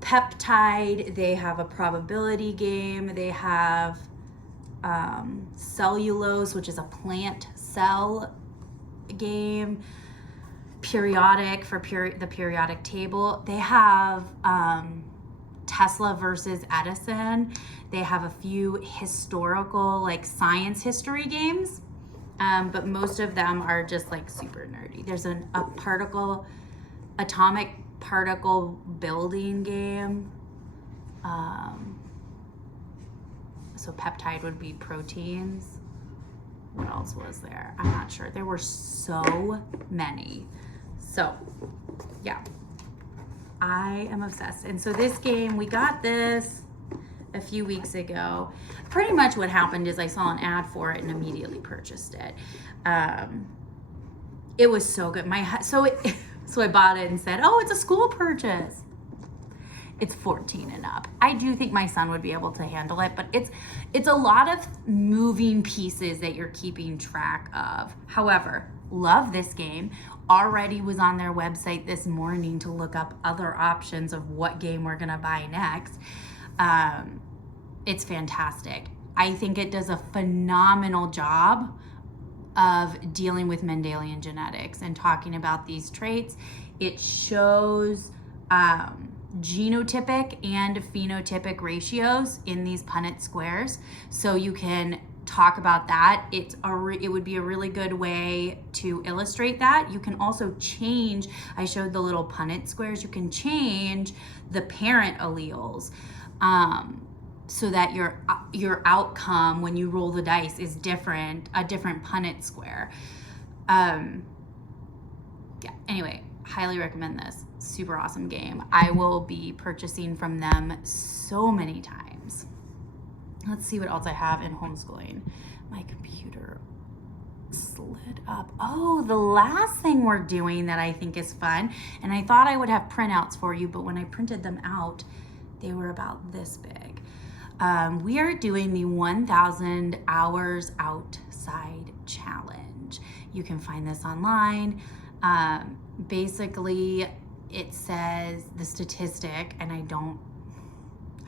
peptide, they have a probability game, they have cellulose, which is a plant cell game, periodic for the periodic table. They have Tesla versus Edison. They have a few historical, like science history games, but most of them are just like super nerdy. There's a atomic particle building game. So peptide would be proteins. What else was there? I'm not sure. There were so many. So, yeah, I am obsessed. And so this game, we got this a few weeks ago. Pretty much what happened is I saw an ad for it and immediately purchased it. It was so good. So I bought it and said, oh, it's a school purchase. It's 14 and up. I do think my son would be able to handle it, but it's a lot of moving pieces that you're keeping track of. However, love this game. Already was on their website this morning to look up other options of what game we're gonna buy next. It's fantastic. I think it does a phenomenal job of dealing with Mendelian genetics and talking about these traits. It shows genotypic and phenotypic ratios in these Punnett squares, so you can talk about that. It would be a really good way to illustrate that. You can also change, I showed the little Punnett squares, you can change the parent alleles so that your outcome when you roll the dice is different, a different Punnett square. Yeah, anyway, highly recommend this. Super awesome game. I will be purchasing from them so many times. Let's see what else I have in homeschooling. My computer slid up. Oh, the last thing we're doing that I think is fun, and I thought I would have printouts for you, but when I printed them out, they were about this big. We are doing the 1,000 hours outside challenge. You can find this online. Basically, it says the statistic, and I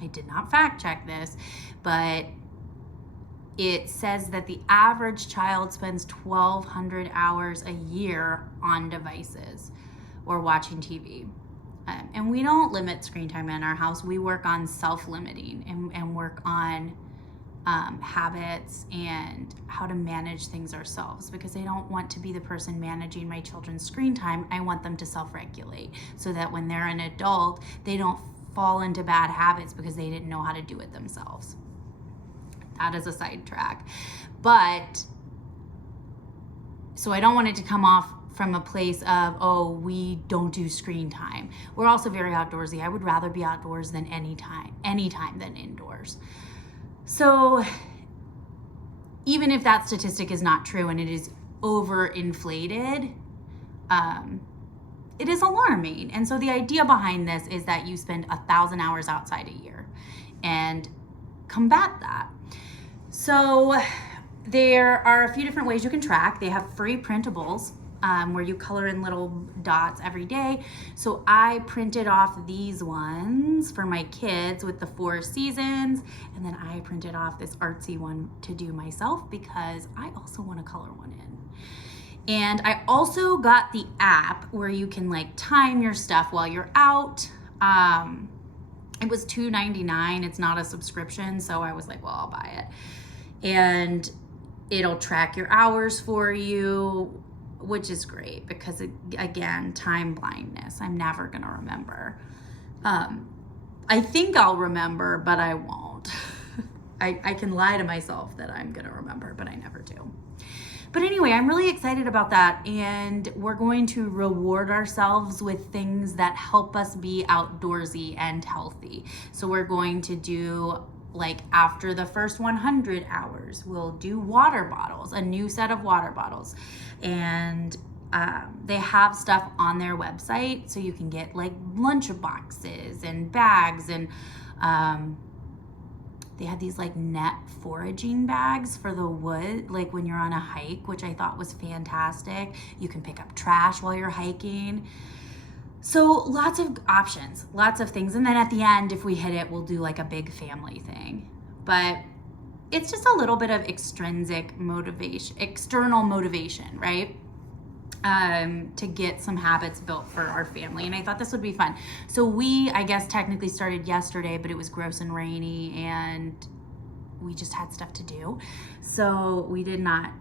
did not fact check this, but it says that the average child spends 1,200 hours a year on devices or watching TV. And we don't limit screen time in our house. We work on self-limiting and work on habits and how to manage things ourselves, because I don't want to be the person managing my children's screen time. I want them to self-regulate so that when they're an adult, they don't fall into bad habits because they didn't know how to do it themselves. That is a sidetrack. But so I don't want it to come off from a place of, oh, we don't do screen time. We're also very outdoorsy. I would rather be outdoors than anytime than indoors. So even if that statistic is not true and it is overinflated, it is alarming. And so the idea behind this is that you spend 1,000 hours outside a year and combat that. So there are a few different ways you can track. They have free printables where you color in little dots every day. So I printed off these ones for my kids with the 4 seasons, and then I printed off this artsy one to do myself because I also want to color one in. And I also got the app where you can like time your stuff while you're out. It was $2.99. It's not a subscription, so I was like, well, I'll buy it. And it'll track your hours for you, which is great because, again, time blindness. I'm never going to remember. I think I'll remember, but I won't. I can lie to myself that I'm going to remember, but I never do. But anyway, I'm really excited about that, and we're going to reward ourselves with things that help us be outdoorsy and healthy. So we're going to do, like, after the first 100 hours, we'll do water bottles, a new set of water bottles. And they have stuff on their website, so you can get like lunch boxes and bags, and they had these like net foraging bags for the wood, like when you're on a hike, which I thought was fantastic. You can pick up trash while you're hiking. So lots of options, lots of things. And then at the end, if we hit it, we'll do like a big family thing. But it's just a little bit of extrinsic motivation, external motivation, right? To get some habits built for our family. And I thought this would be fun. So we, I guess, technically started yesterday, but it was gross and rainy and we just had stuff to do. So we did not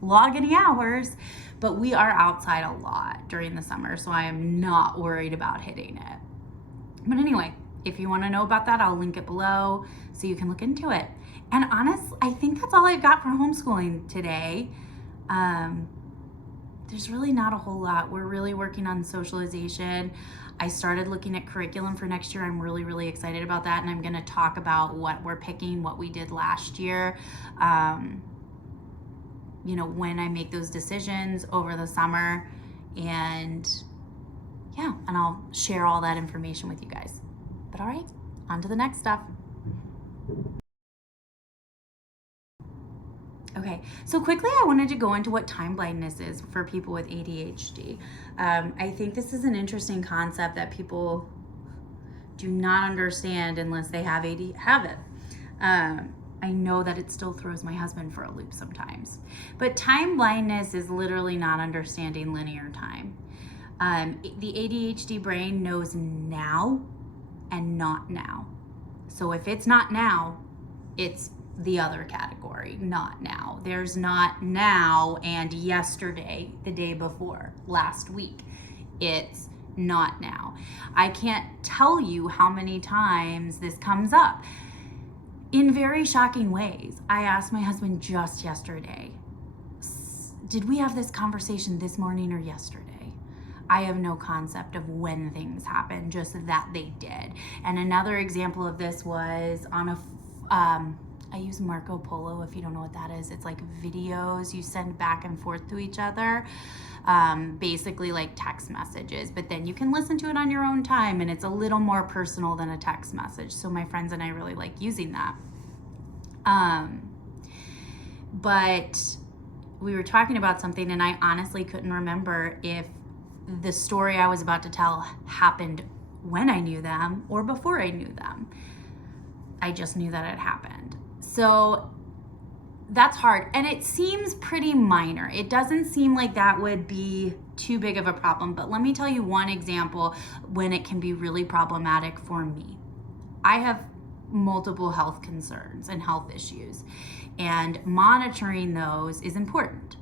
log any hours, but we are outside a lot during the summer. So I am not worried about hitting it. But anyway, if you want to know about that, I'll link it below so you can look into it. And honestly, I think that's all I've got for homeschooling today. There's really not a whole lot. We're really working on socialization. I started looking at curriculum for next year. I'm really, really excited about that. And I'm going to talk about what we're picking, what we did last year. When I make those decisions over the summer. And yeah, and I'll share all that information with you guys. But all right, on to the next stuff. Okay, so quickly I wanted to go into what time blindness is for people with ADHD. I think this is an interesting concept that people do not understand unless they have it. I know that it still throws my husband for a loop sometimes. But time blindness is literally not understanding linear time. The ADHD brain knows now and not now. So if it's not now, it's the other category, not now. There's not now and yesterday, the day before, last week. It's not now. I can't tell you how many times this comes up in very shocking ways. I asked my husband just yesterday, did we have this conversation this morning or yesterday? I have no concept of when things happen, just that they did. And another example of this was on I use Marco Polo, if you don't know what that is. It's like videos you send back and forth to each other, basically like text messages, but then you can listen to it on your own time, and it's a little more personal than a text message. So my friends and I really like using that. But we were talking about something, and I honestly couldn't remember if the story I was about to tell happened when I knew them or before I knew them. I just knew that it happened. So that's hard. And it seems pretty minor. It doesn't seem like that would be too big of a problem. But let me tell you one example when it can be really problematic for me. I have multiple health concerns and health issues, and monitoring those is important.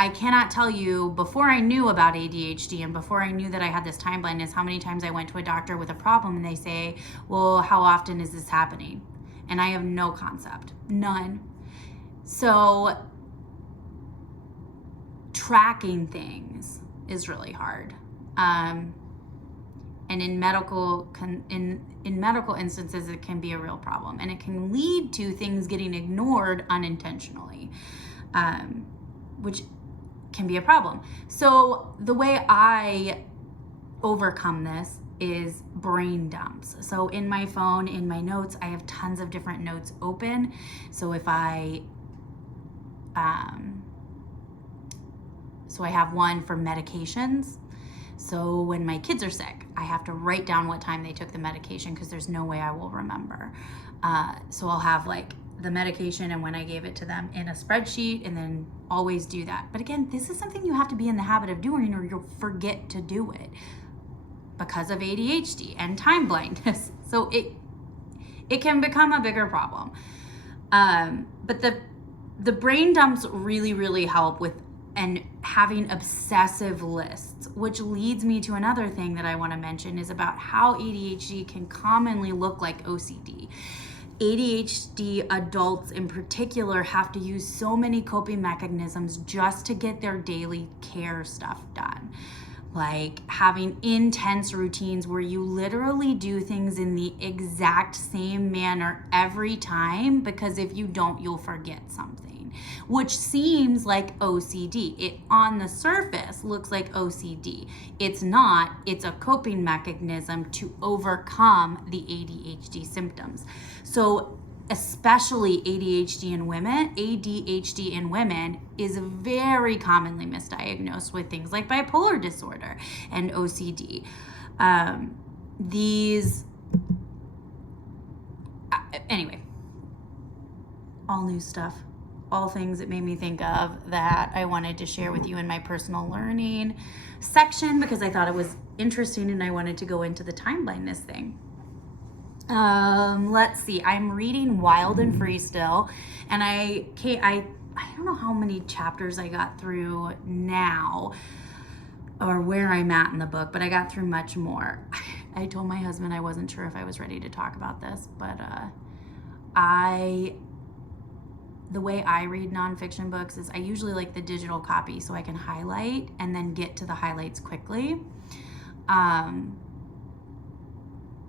I cannot tell you, before I knew about ADHD and before I knew that I had this time blindness, how many times I went to a doctor with a problem and they say, well, how often is this happening? And I have no concept, none. So tracking things is really hard. And in medical instances, it can be a real problem, and it can lead to things getting ignored unintentionally, which can be a problem. So the way I overcome this is brain dumps. So in my phone, in my notes, I have tons of different notes open. So if I So I have one for medications. So when my kids are sick, I have to write down what time they took the medication because there's no way I will remember. So I'll have like the medication and when I gave it to them in a spreadsheet, and then always do that. But again, this is something you have to be in the habit of doing or you'll forget to do it because of ADHD and time blindness. So it can become a bigger problem. But the brain dumps really, really help with and having obsessive lists, which leads me to another thing that I want to mention is about how ADHD can commonly look like OCD. ADHD adults in particular have to use so many coping mechanisms just to get their daily care stuff done. Like having intense routines where you literally do things in the exact same manner every time, because if you don't, you'll forget something, which seems like OCD. It on the surface looks like OCD. It's not, it's a coping mechanism to overcome the ADHD symptoms. So especially ADHD in women is very commonly misdiagnosed with things like bipolar disorder and OCD. Anyway, all new stuff, all things it made me think of that I wanted to share with you in my personal learning section because I thought it was interesting and I wanted to go into the time blindness thing. Let's see. I'm reading Wild and Free still, and I don't know how many chapters I got through now or where I'm at in the book, but I got through much more. I told my husband I wasn't sure if I was ready to talk about this, but the way I read nonfiction books is I usually like the digital copy so I can highlight and then get to the highlights quickly.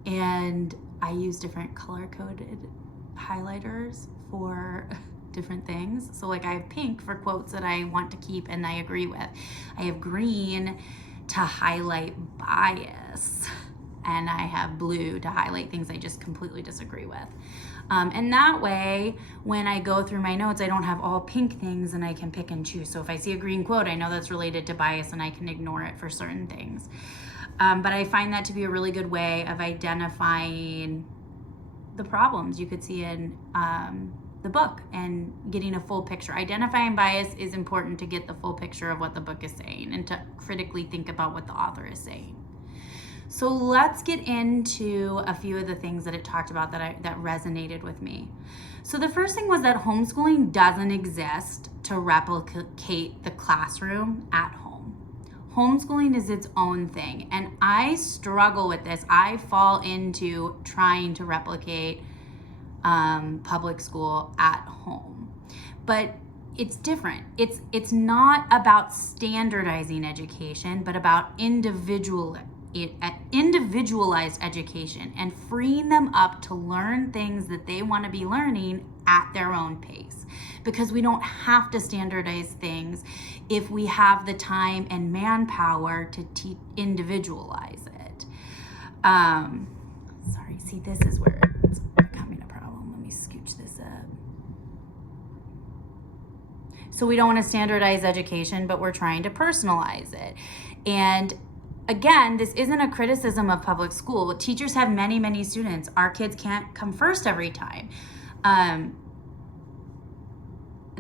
And I use different color-coded highlighters for different things. So like I have pink for quotes that I want to keep and I agree with. I have green to highlight bias. And I have blue to highlight things I just completely disagree with. And that way, when I go through my notes, I don't have all pink things and I can pick and choose. So if I see a green quote, I know that's related to bias and I can ignore it for certain things. But I find that to be a really good way of identifying the problems you could see in the book and getting a full picture. Identifying bias is important to get the full picture of what the book is saying and to critically think about what the author is saying. So let's get into a few of the things that it talked about that resonated with me. So the first thing was that homeschooling doesn't exist to replicate the classroom at home. Homeschooling is its own thing, and I struggle with this. I fall into trying to replicate public school at home, but it's different. It's not about standardizing education, but about individualized education and freeing them up to learn things that they want to be learning at their own pace, because we don't have to standardize things if we have the time and manpower to individualize it. Sorry, see, this is where it's becoming a problem. Let me scooch this up. So we don't want to standardize education, but we're trying to personalize it. And again, this isn't a criticism of public school. Teachers have many, many students. Our kids can't come first every time.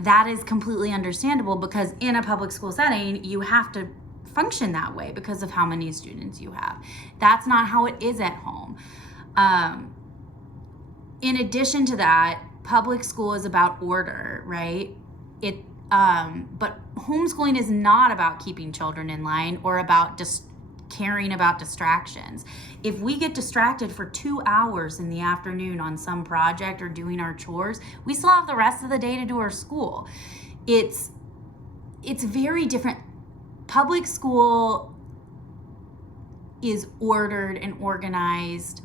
That is completely understandable because in a public school setting, you have to function that way because of how many students you have. That's not how it is at home. In addition to that, public school is about order, right? But homeschooling is not about keeping children in line or about caring about distractions. If we get distracted for 2 hours in the afternoon on some project or doing our chores, we still have the rest of the day to do our school. It's very different. Public school is ordered and organized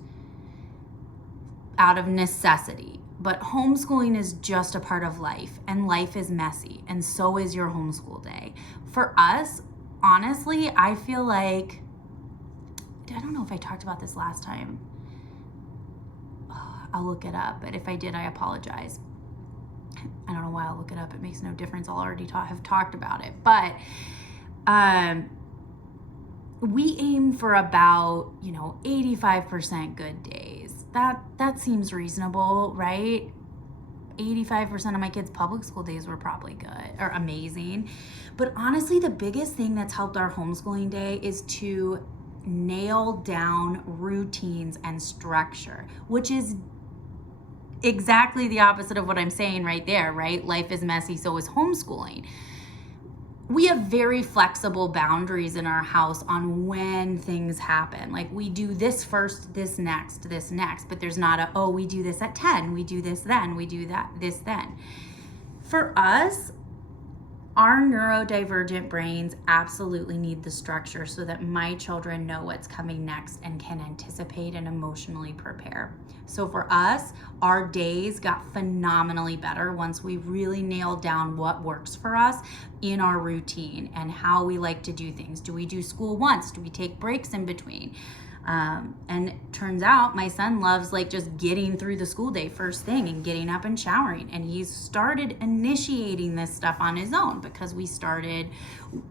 out of necessity, but homeschooling is just a part of life, and life is messy, and so is your homeschool day. For us, honestly, I feel like, I don't know if I talked about this last time. I'll look it up, but if I did, I apologize. I don't know why I'll look it up. It makes no difference. I'll already have talked about it. But we aim for about, 85% good days. That seems reasonable, right? 85% of my kids' public school days were probably good or amazing. But honestly, the biggest thing that's helped our homeschooling day is to nail down routines and structure, which is exactly the opposite of what I'm saying right there, right? Life is messy, so is homeschooling. We have very flexible boundaries in our house on when things happen. Like, we do this first, this next, but there's not we do this at 10, we do this then, we do this then. For us, our neurodivergent brains absolutely need the structure so that my children know what's coming next and can anticipate and emotionally prepare. So for us, our days got phenomenally better once we really nailed down what works for us in our routine and how we like to do things. Do we do school once? Do we take breaks in between? And it turns out my son loves just getting through the school day first thing and getting up and showering. And he's started initiating this stuff on his own because we started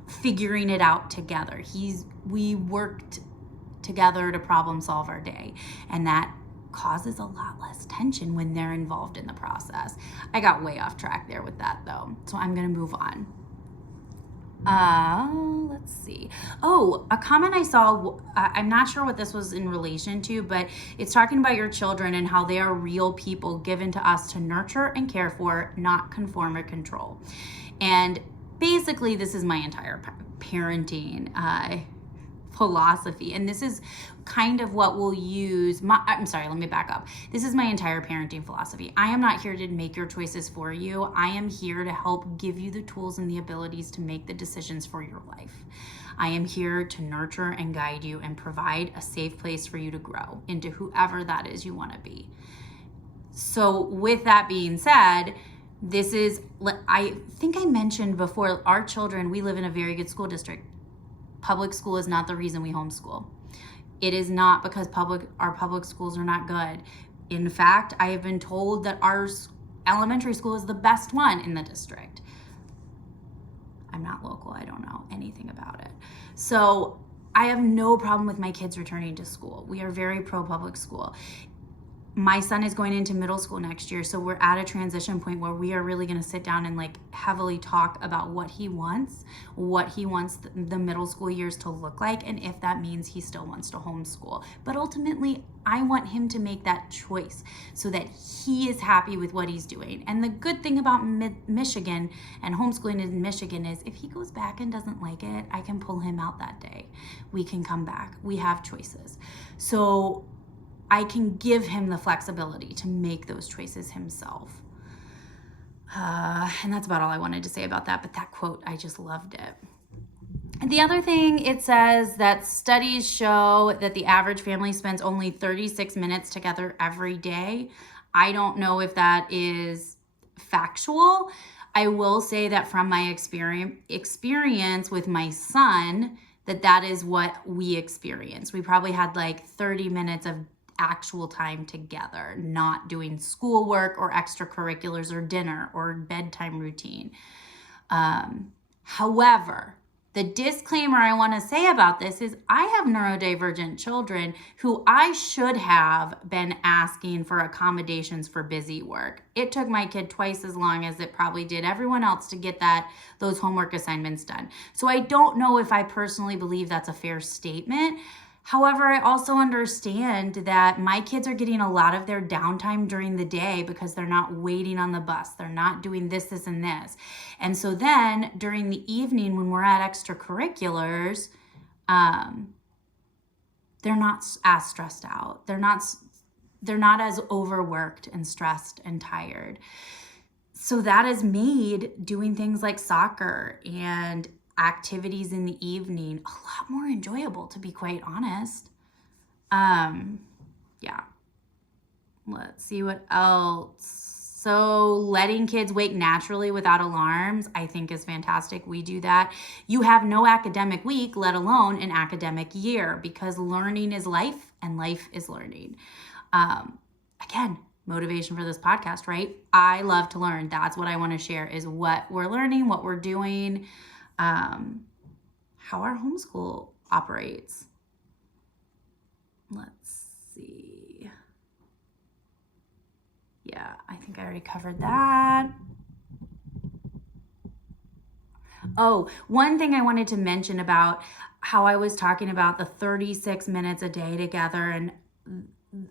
figuring it out together. We worked together to problem solve our day. And that causes a lot less tension when they're involved in the process. I got way off track there with that though. So I'm going to move on. Let's see. Oh, a comment I saw, I'm not sure what this was in relation to, but it's talking about your children and how they are real people given to us to nurture and care for, not conform or control. And basically, this is my entire parenting philosophy. And this is kind of what we'll use. Let me back up. This is my entire parenting philosophy. I am not here to make your choices for you. I am here to help give you the tools and the abilities to make the decisions for your life. I am here to nurture and guide you and provide a safe place for you to grow into whoever that is you want to be. So with that being said, I think I mentioned before, our children, we live in a very good school district. Public school is not the reason we homeschool. It is not because our public schools are not good. In fact, I have been told that our elementary school is the best one in the district. I'm not local. I don't know anything about it. So I have no problem with my kids returning to school. We are very pro public school. My son is going into middle school next year, so we're at a transition point where we are really going to sit down and heavily talk about what he wants the middle school years to look like, and if that means he still wants to homeschool. But ultimately, I want him to make that choice so that he is happy with what he's doing. And the good thing about Michigan and homeschooling in Michigan is if he goes back and doesn't like it, I can pull him out that day. We can come back. We have choices. So I can give him the flexibility to make those choices himself. And that's about all I wanted to say about that. But that quote, I just loved it. And the other thing, it says that studies show that the average family spends only 36 minutes together every day. I don't know if that is factual. I will say that from my experience with my son, that is what we experienced. We probably had 30 minutes of actual time together, not doing schoolwork or extracurriculars or dinner or bedtime routine. However, the disclaimer I want to say about this is I have neurodivergent children who I should have been asking for accommodations for busy work. It took my kid twice as long as it probably did everyone else to get those homework assignments done. So I don't know if I personally believe that's a fair statement. However, I also understand that my kids are getting a lot of their downtime during the day because they're not waiting on the bus. They're not doing this, and this. And so then during the evening when we're at extracurriculars, they're not as stressed out. They're not as overworked and stressed and tired. So that has made doing things like soccer and activities in the evening a lot more enjoyable, to be quite honest. Yeah. Let's see what else. So letting kids wake naturally without alarms, I think is fantastic. We do that. You have no academic week, let alone an academic year, because learning is life and life is learning. Again, motivation for this podcast, right? I love to learn. That's what I want to share, is what we're learning, what we're doing. how our homeschool operates. Let's see. Yeah, I think I already covered that. Oh, one thing I wanted to mention about how I was talking about the 36 minutes a day together, and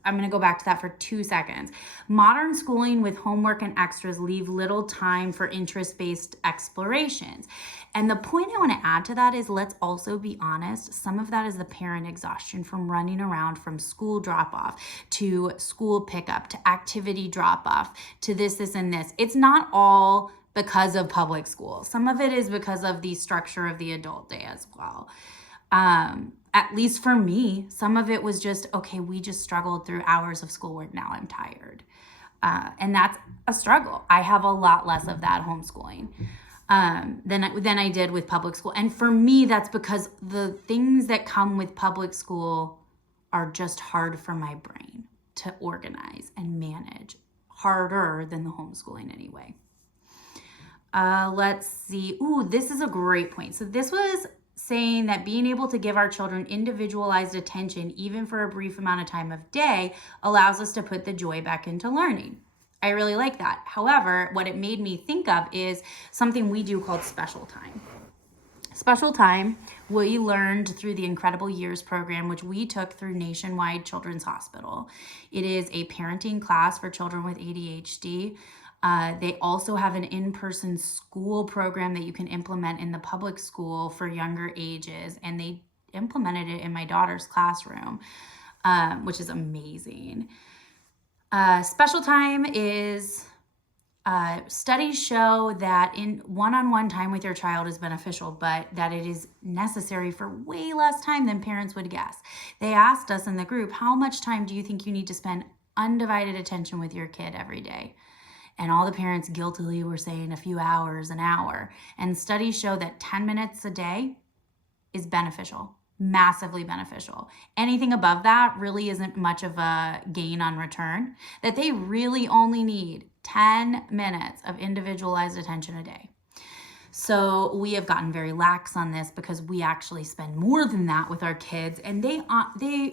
I'm going to go back to that for 2 seconds. Modern schooling with homework and extras leave little time for interest-based explorations. And the point I want to add to that is, let's also be honest, some of that is the parent exhaustion from running around from school drop-off to school pickup to activity drop-off to this, and this. It's not all because of public school. Some of it is because of the structure of the adult day as well. At least for me, some of it was just, okay, we just struggled through hours of schoolwork. Now I'm tired. And that's a struggle. I have a lot less of that homeschooling than I did with public school. And for me, that's because the things that come with public school are just hard for my brain to organize and manage. Harder than the homeschooling anyway. Let's see. Ooh, this is a great point. So this was saying that being able to give our children individualized attention, even for a brief amount of time of day, allows us to put the joy back into learning. I really like that. However, what it made me think of is something we do called special time. Special time we learned through the Incredible Years program, which we took through Nationwide Children's Hospital. It is a parenting class for children with ADHD. They also have an in-person school program that you can implement in the public school for younger ages, and they implemented it in my daughter's classroom, which is amazing. Special time is, studies show that in one-on-one time with your child is beneficial, but that it is necessary for way less time than parents would guess. They asked us in the group, how much time do you think you need to spend undivided attention with your kid every day? And all the parents guiltily were saying a few hours, an hour. And studies show that 10 minutes a day is beneficial, massively beneficial. Anything above that really isn't much of a gain on return, that they really only need 10 minutes of individualized attention a day. So we have gotten very lax on this because we actually spend more than that with our kids, and they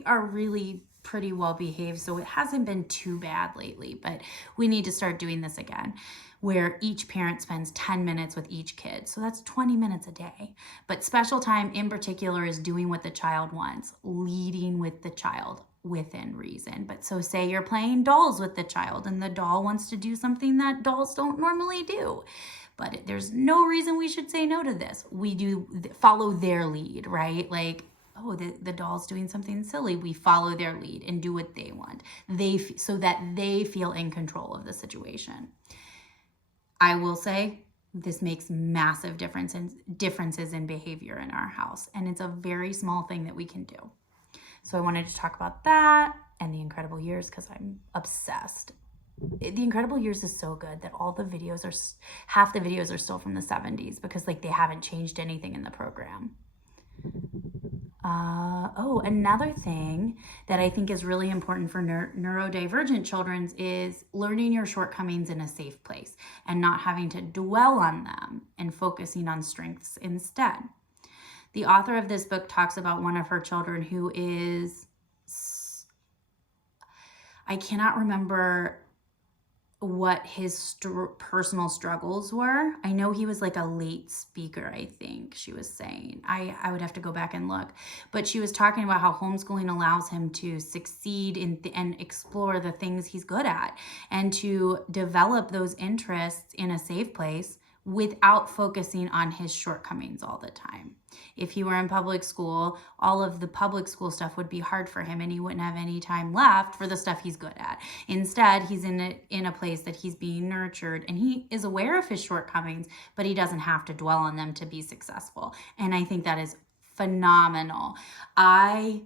are really pretty well behaved, so it hasn't been too bad lately, but we need to start doing this again, where each parent spends 10 minutes with each kid. So that's 20 minutes a day. But special time in particular is doing what the child wants, leading with the child within reason. But so say you're playing dolls with the child and the doll wants to do something that dolls don't normally do. But there's no reason we should say no to this. We do follow their lead, right? Like, oh, the doll's doing something silly. We follow their lead and do what they want. So that they feel in control of the situation. I will say this makes massive differences in behavior in our house. And it's a very small thing that we can do. So I wanted to talk about that and the Incredible Years because I'm obsessed. The Incredible Years is so good that all the videos half the videos are still from the 70s because like they haven't changed anything in the program. Another thing that I think is really important for neurodivergent children is learning your shortcomings in a safe place and not having to dwell on them and focusing on strengths instead. The author of this book talks about one of her children who is, I cannot remember what his personal struggles were. I know he was like a late speaker, I think she was saying. I would have to go back and look. But she was talking about how homeschooling allows him to succeed and explore the things he's good at and to develop those interests in a safe place without focusing on his shortcomings all the time. If he were in public school, all of the public school stuff would be hard for him and he wouldn't have any time left for the stuff he's good at. Instead, he's in a place that he's being nurtured and he is aware of his shortcomings, but he doesn't have to dwell on them to be successful. And I think that is phenomenal. I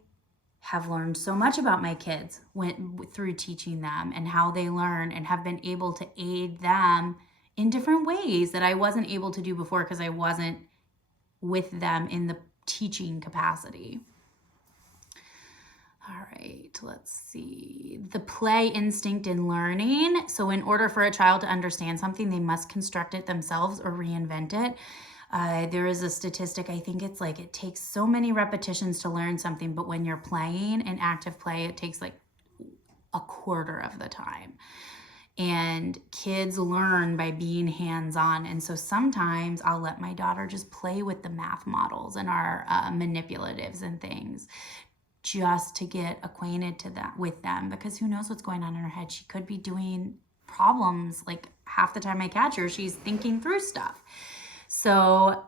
have learned so much about my kids through teaching them and how they learn and have been able to aid them in different ways that I wasn't able to do before because I wasn't with them in the teaching capacity. All right, let's see. The play instinct in learning. So in order for a child to understand something, they must construct it themselves or reinvent it. There is a statistic, I think it's like it takes so many repetitions to learn something, but when you're playing in active play, it takes like a quarter of the time. And kids learn by being hands-on. And so sometimes I'll let my daughter just play with the math models and our manipulatives and things, just to get acquainted with them, because who knows what's going on in her head. She could be doing problems. Like half the time I catch her, she's thinking through stuff. So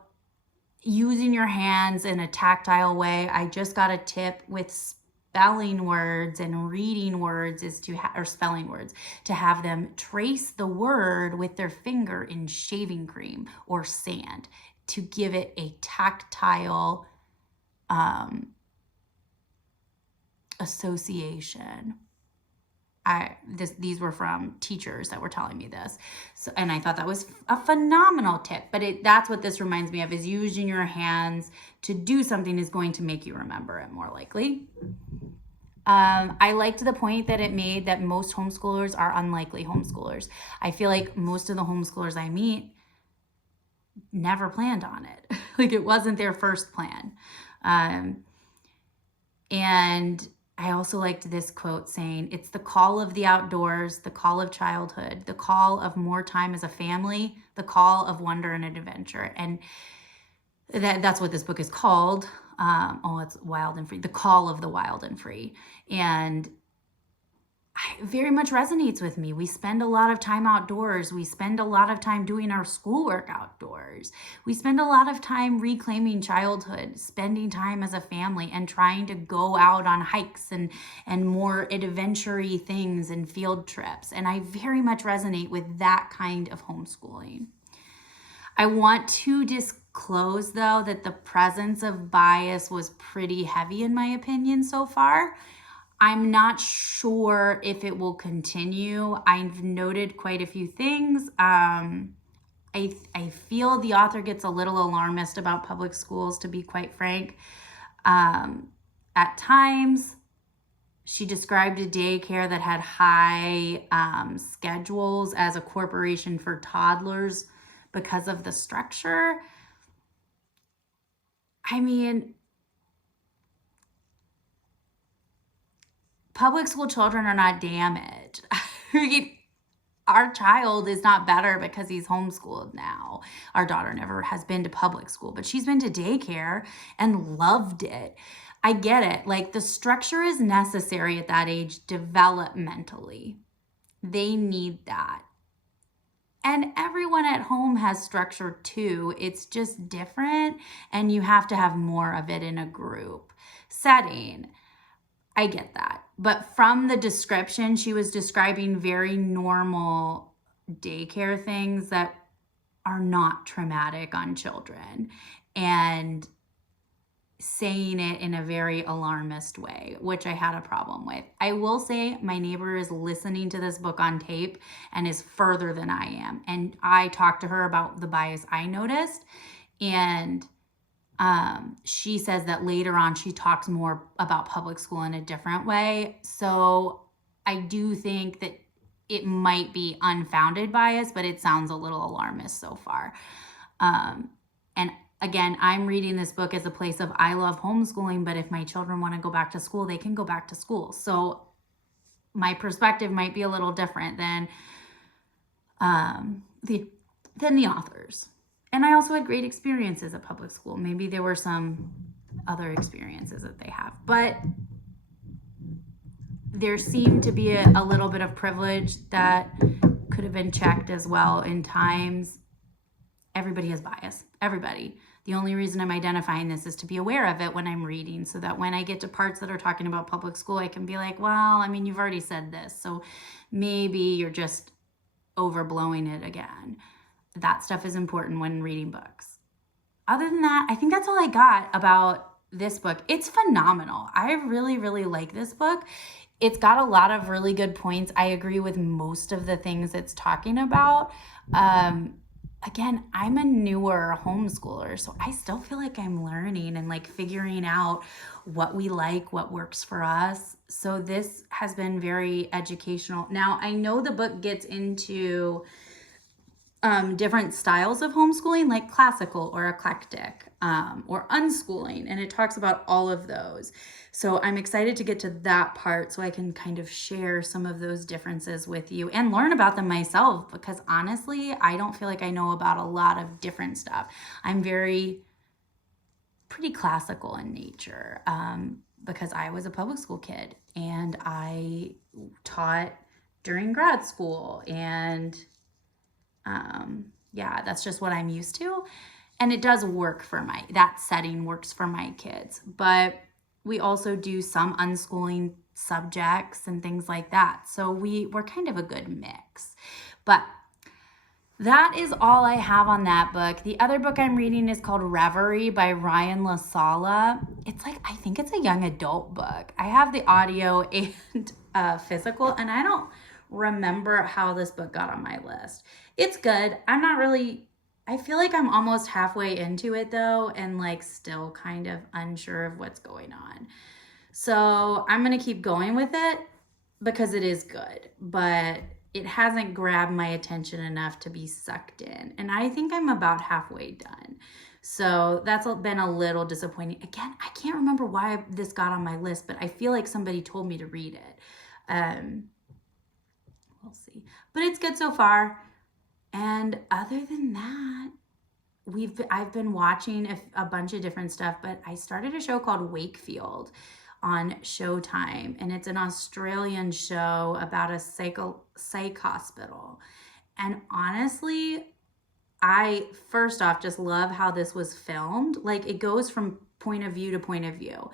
using your hands in a tactile way. I just got a tip with spelling words and reading words or spelling words, to have them trace the word with their finger in shaving cream or sand to give it a tactile association. These were from teachers that were telling me this. So, and I thought that was a phenomenal tip, but that's what this reminds me of, is using your hands to do something is going to make you remember it more likely. I liked the point that it made that most homeschoolers are unlikely homeschoolers. I feel like most of the homeschoolers I meet never planned on it. Like it wasn't their first plan. And I also liked this quote saying, it's the call of the outdoors, the call of childhood, the call of more time as a family, the call of wonder and adventure. And that's what this book is called. It's Wild and Free, the call of the wild and free. And it very much resonates with me. We spend a lot of time outdoors. We spend a lot of time doing our schoolwork outdoors. We spend a lot of time reclaiming childhood, spending time as a family and trying to go out on hikes and more adventure-y things and field trips. And I very much resonate with that kind of homeschooling. I want to disclose, though, that the presence of bias was pretty heavy in my opinion so far. I'm not sure if it will continue. I've noted quite a few things. I feel the author gets a little alarmist about public schools, to be quite frank. At times, she described a daycare that had high schedules as a corporation for toddlers because of the structure. I mean, public school children are not damaged. Our child is not better because he's homeschooled now. Our daughter never has been to public school, but she's been to daycare and loved it. I get it. Like, the structure is necessary at that age developmentally. They need that. And everyone at home has structure too. It's just different, and you have to have more of it in a group setting. I get that. But from the description, she was describing very normal daycare things that are not traumatic on children, and saying it in a very alarmist way, which I had a problem with. I will say my neighbor is listening to this book on tape and is further than I am. And I talked to her about the bias I noticed, and she says that later on she talks more about public school in a different way. So I do think that it might be unfounded bias, but it sounds a little alarmist so far. And again, I'm reading this book as a place of, I love homeschooling, but if my children want to go back to school, they can go back to school. So my perspective might be a little different than the authors. And I also had great experiences at public school. Maybe there were some other experiences that they have, but there seemed to be a little bit of privilege that could have been checked as well in times. Everybody has bias, everybody. The only reason I'm identifying this is to be aware of it when I'm reading, so that when I get to parts that are talking about public school, I can be like, well, I mean, you've already said this, so maybe you're just overblowing it again. That stuff is important when reading books. Other than that, I think that's all I got about this book. It's phenomenal. I really, really like this book. It's got a lot of really good points. I agree with most of the things it's talking about. Again, I'm a newer homeschooler, so I still feel like I'm learning and like figuring out what we like, what works for us. So this has been very educational. Now, I know the book gets into different styles of homeschooling, like classical or eclectic, or unschooling, and it talks about all of those. So I'm excited to get to that part so I can kind of share some of those differences with you and learn about them myself, because honestly, I don't feel like I know about a lot of different stuff. I'm pretty classical in nature, because I was a public school kid and I taught during grad school, and yeah, that's just what I'm used to. And it does work for that setting works for my kids. But we also do some unschooling subjects and things like that. So we're kind of a good mix. But that is all I have on that book. The other book I'm reading is called Ravelry by Ryan LaSala. I think it's a young adult book. I have the audio and physical, and I don't remember how this book got on my list. It's good. I feel like I'm almost halfway into it though, and like still kind of unsure of what's going on. So I'm going to keep going with it because it is good, but it hasn't grabbed my attention enough to be sucked in. And I think I'm about halfway done. So that's been a little disappointing. Again, I can't remember why this got on my list, but I feel like somebody told me to read it. We'll see. But it's good so far. And other than that, I've been watching a bunch of different stuff, but I started a show called Wakefield on Showtime, and it's an Australian show about a psych hospital. And honestly, I first off just love how this was filmed. Like, it goes from point of view to point of view,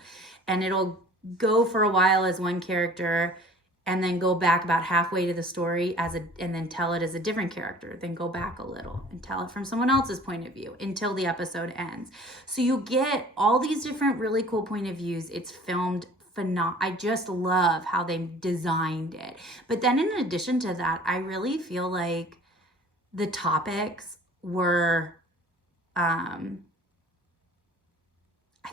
and it'll go for a while as one character and then go back about halfway to the story and then tell it as a different character, then go back a little and tell it from someone else's point of view until the episode ends. So you get all these different really cool point of views. It's filmed phenomenal. I just love how they designed it. But then in addition to that, I really feel like the topics were, I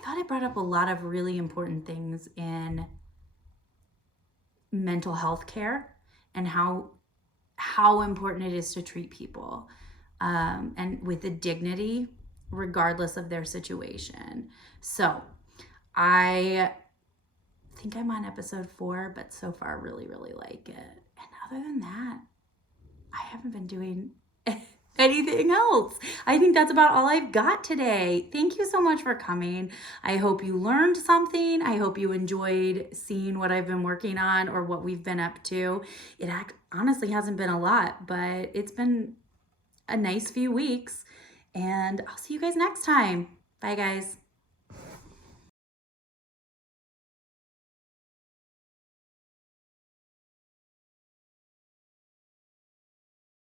thought it brought up a lot of really important things in mental health care and how important it is to treat people and with the dignity regardless of their situation. So I think I'm on episode 4, but so far really like it. And other than that, I haven't been doing anything else. I think that's about all I've got today. Thank you so much for coming. I hope you learned something. I hope you enjoyed seeing what I've been working on or what we've been up to. It honestly hasn't been a lot, but it's been a nice few weeks, and I'll see you guys next time. Bye, guys.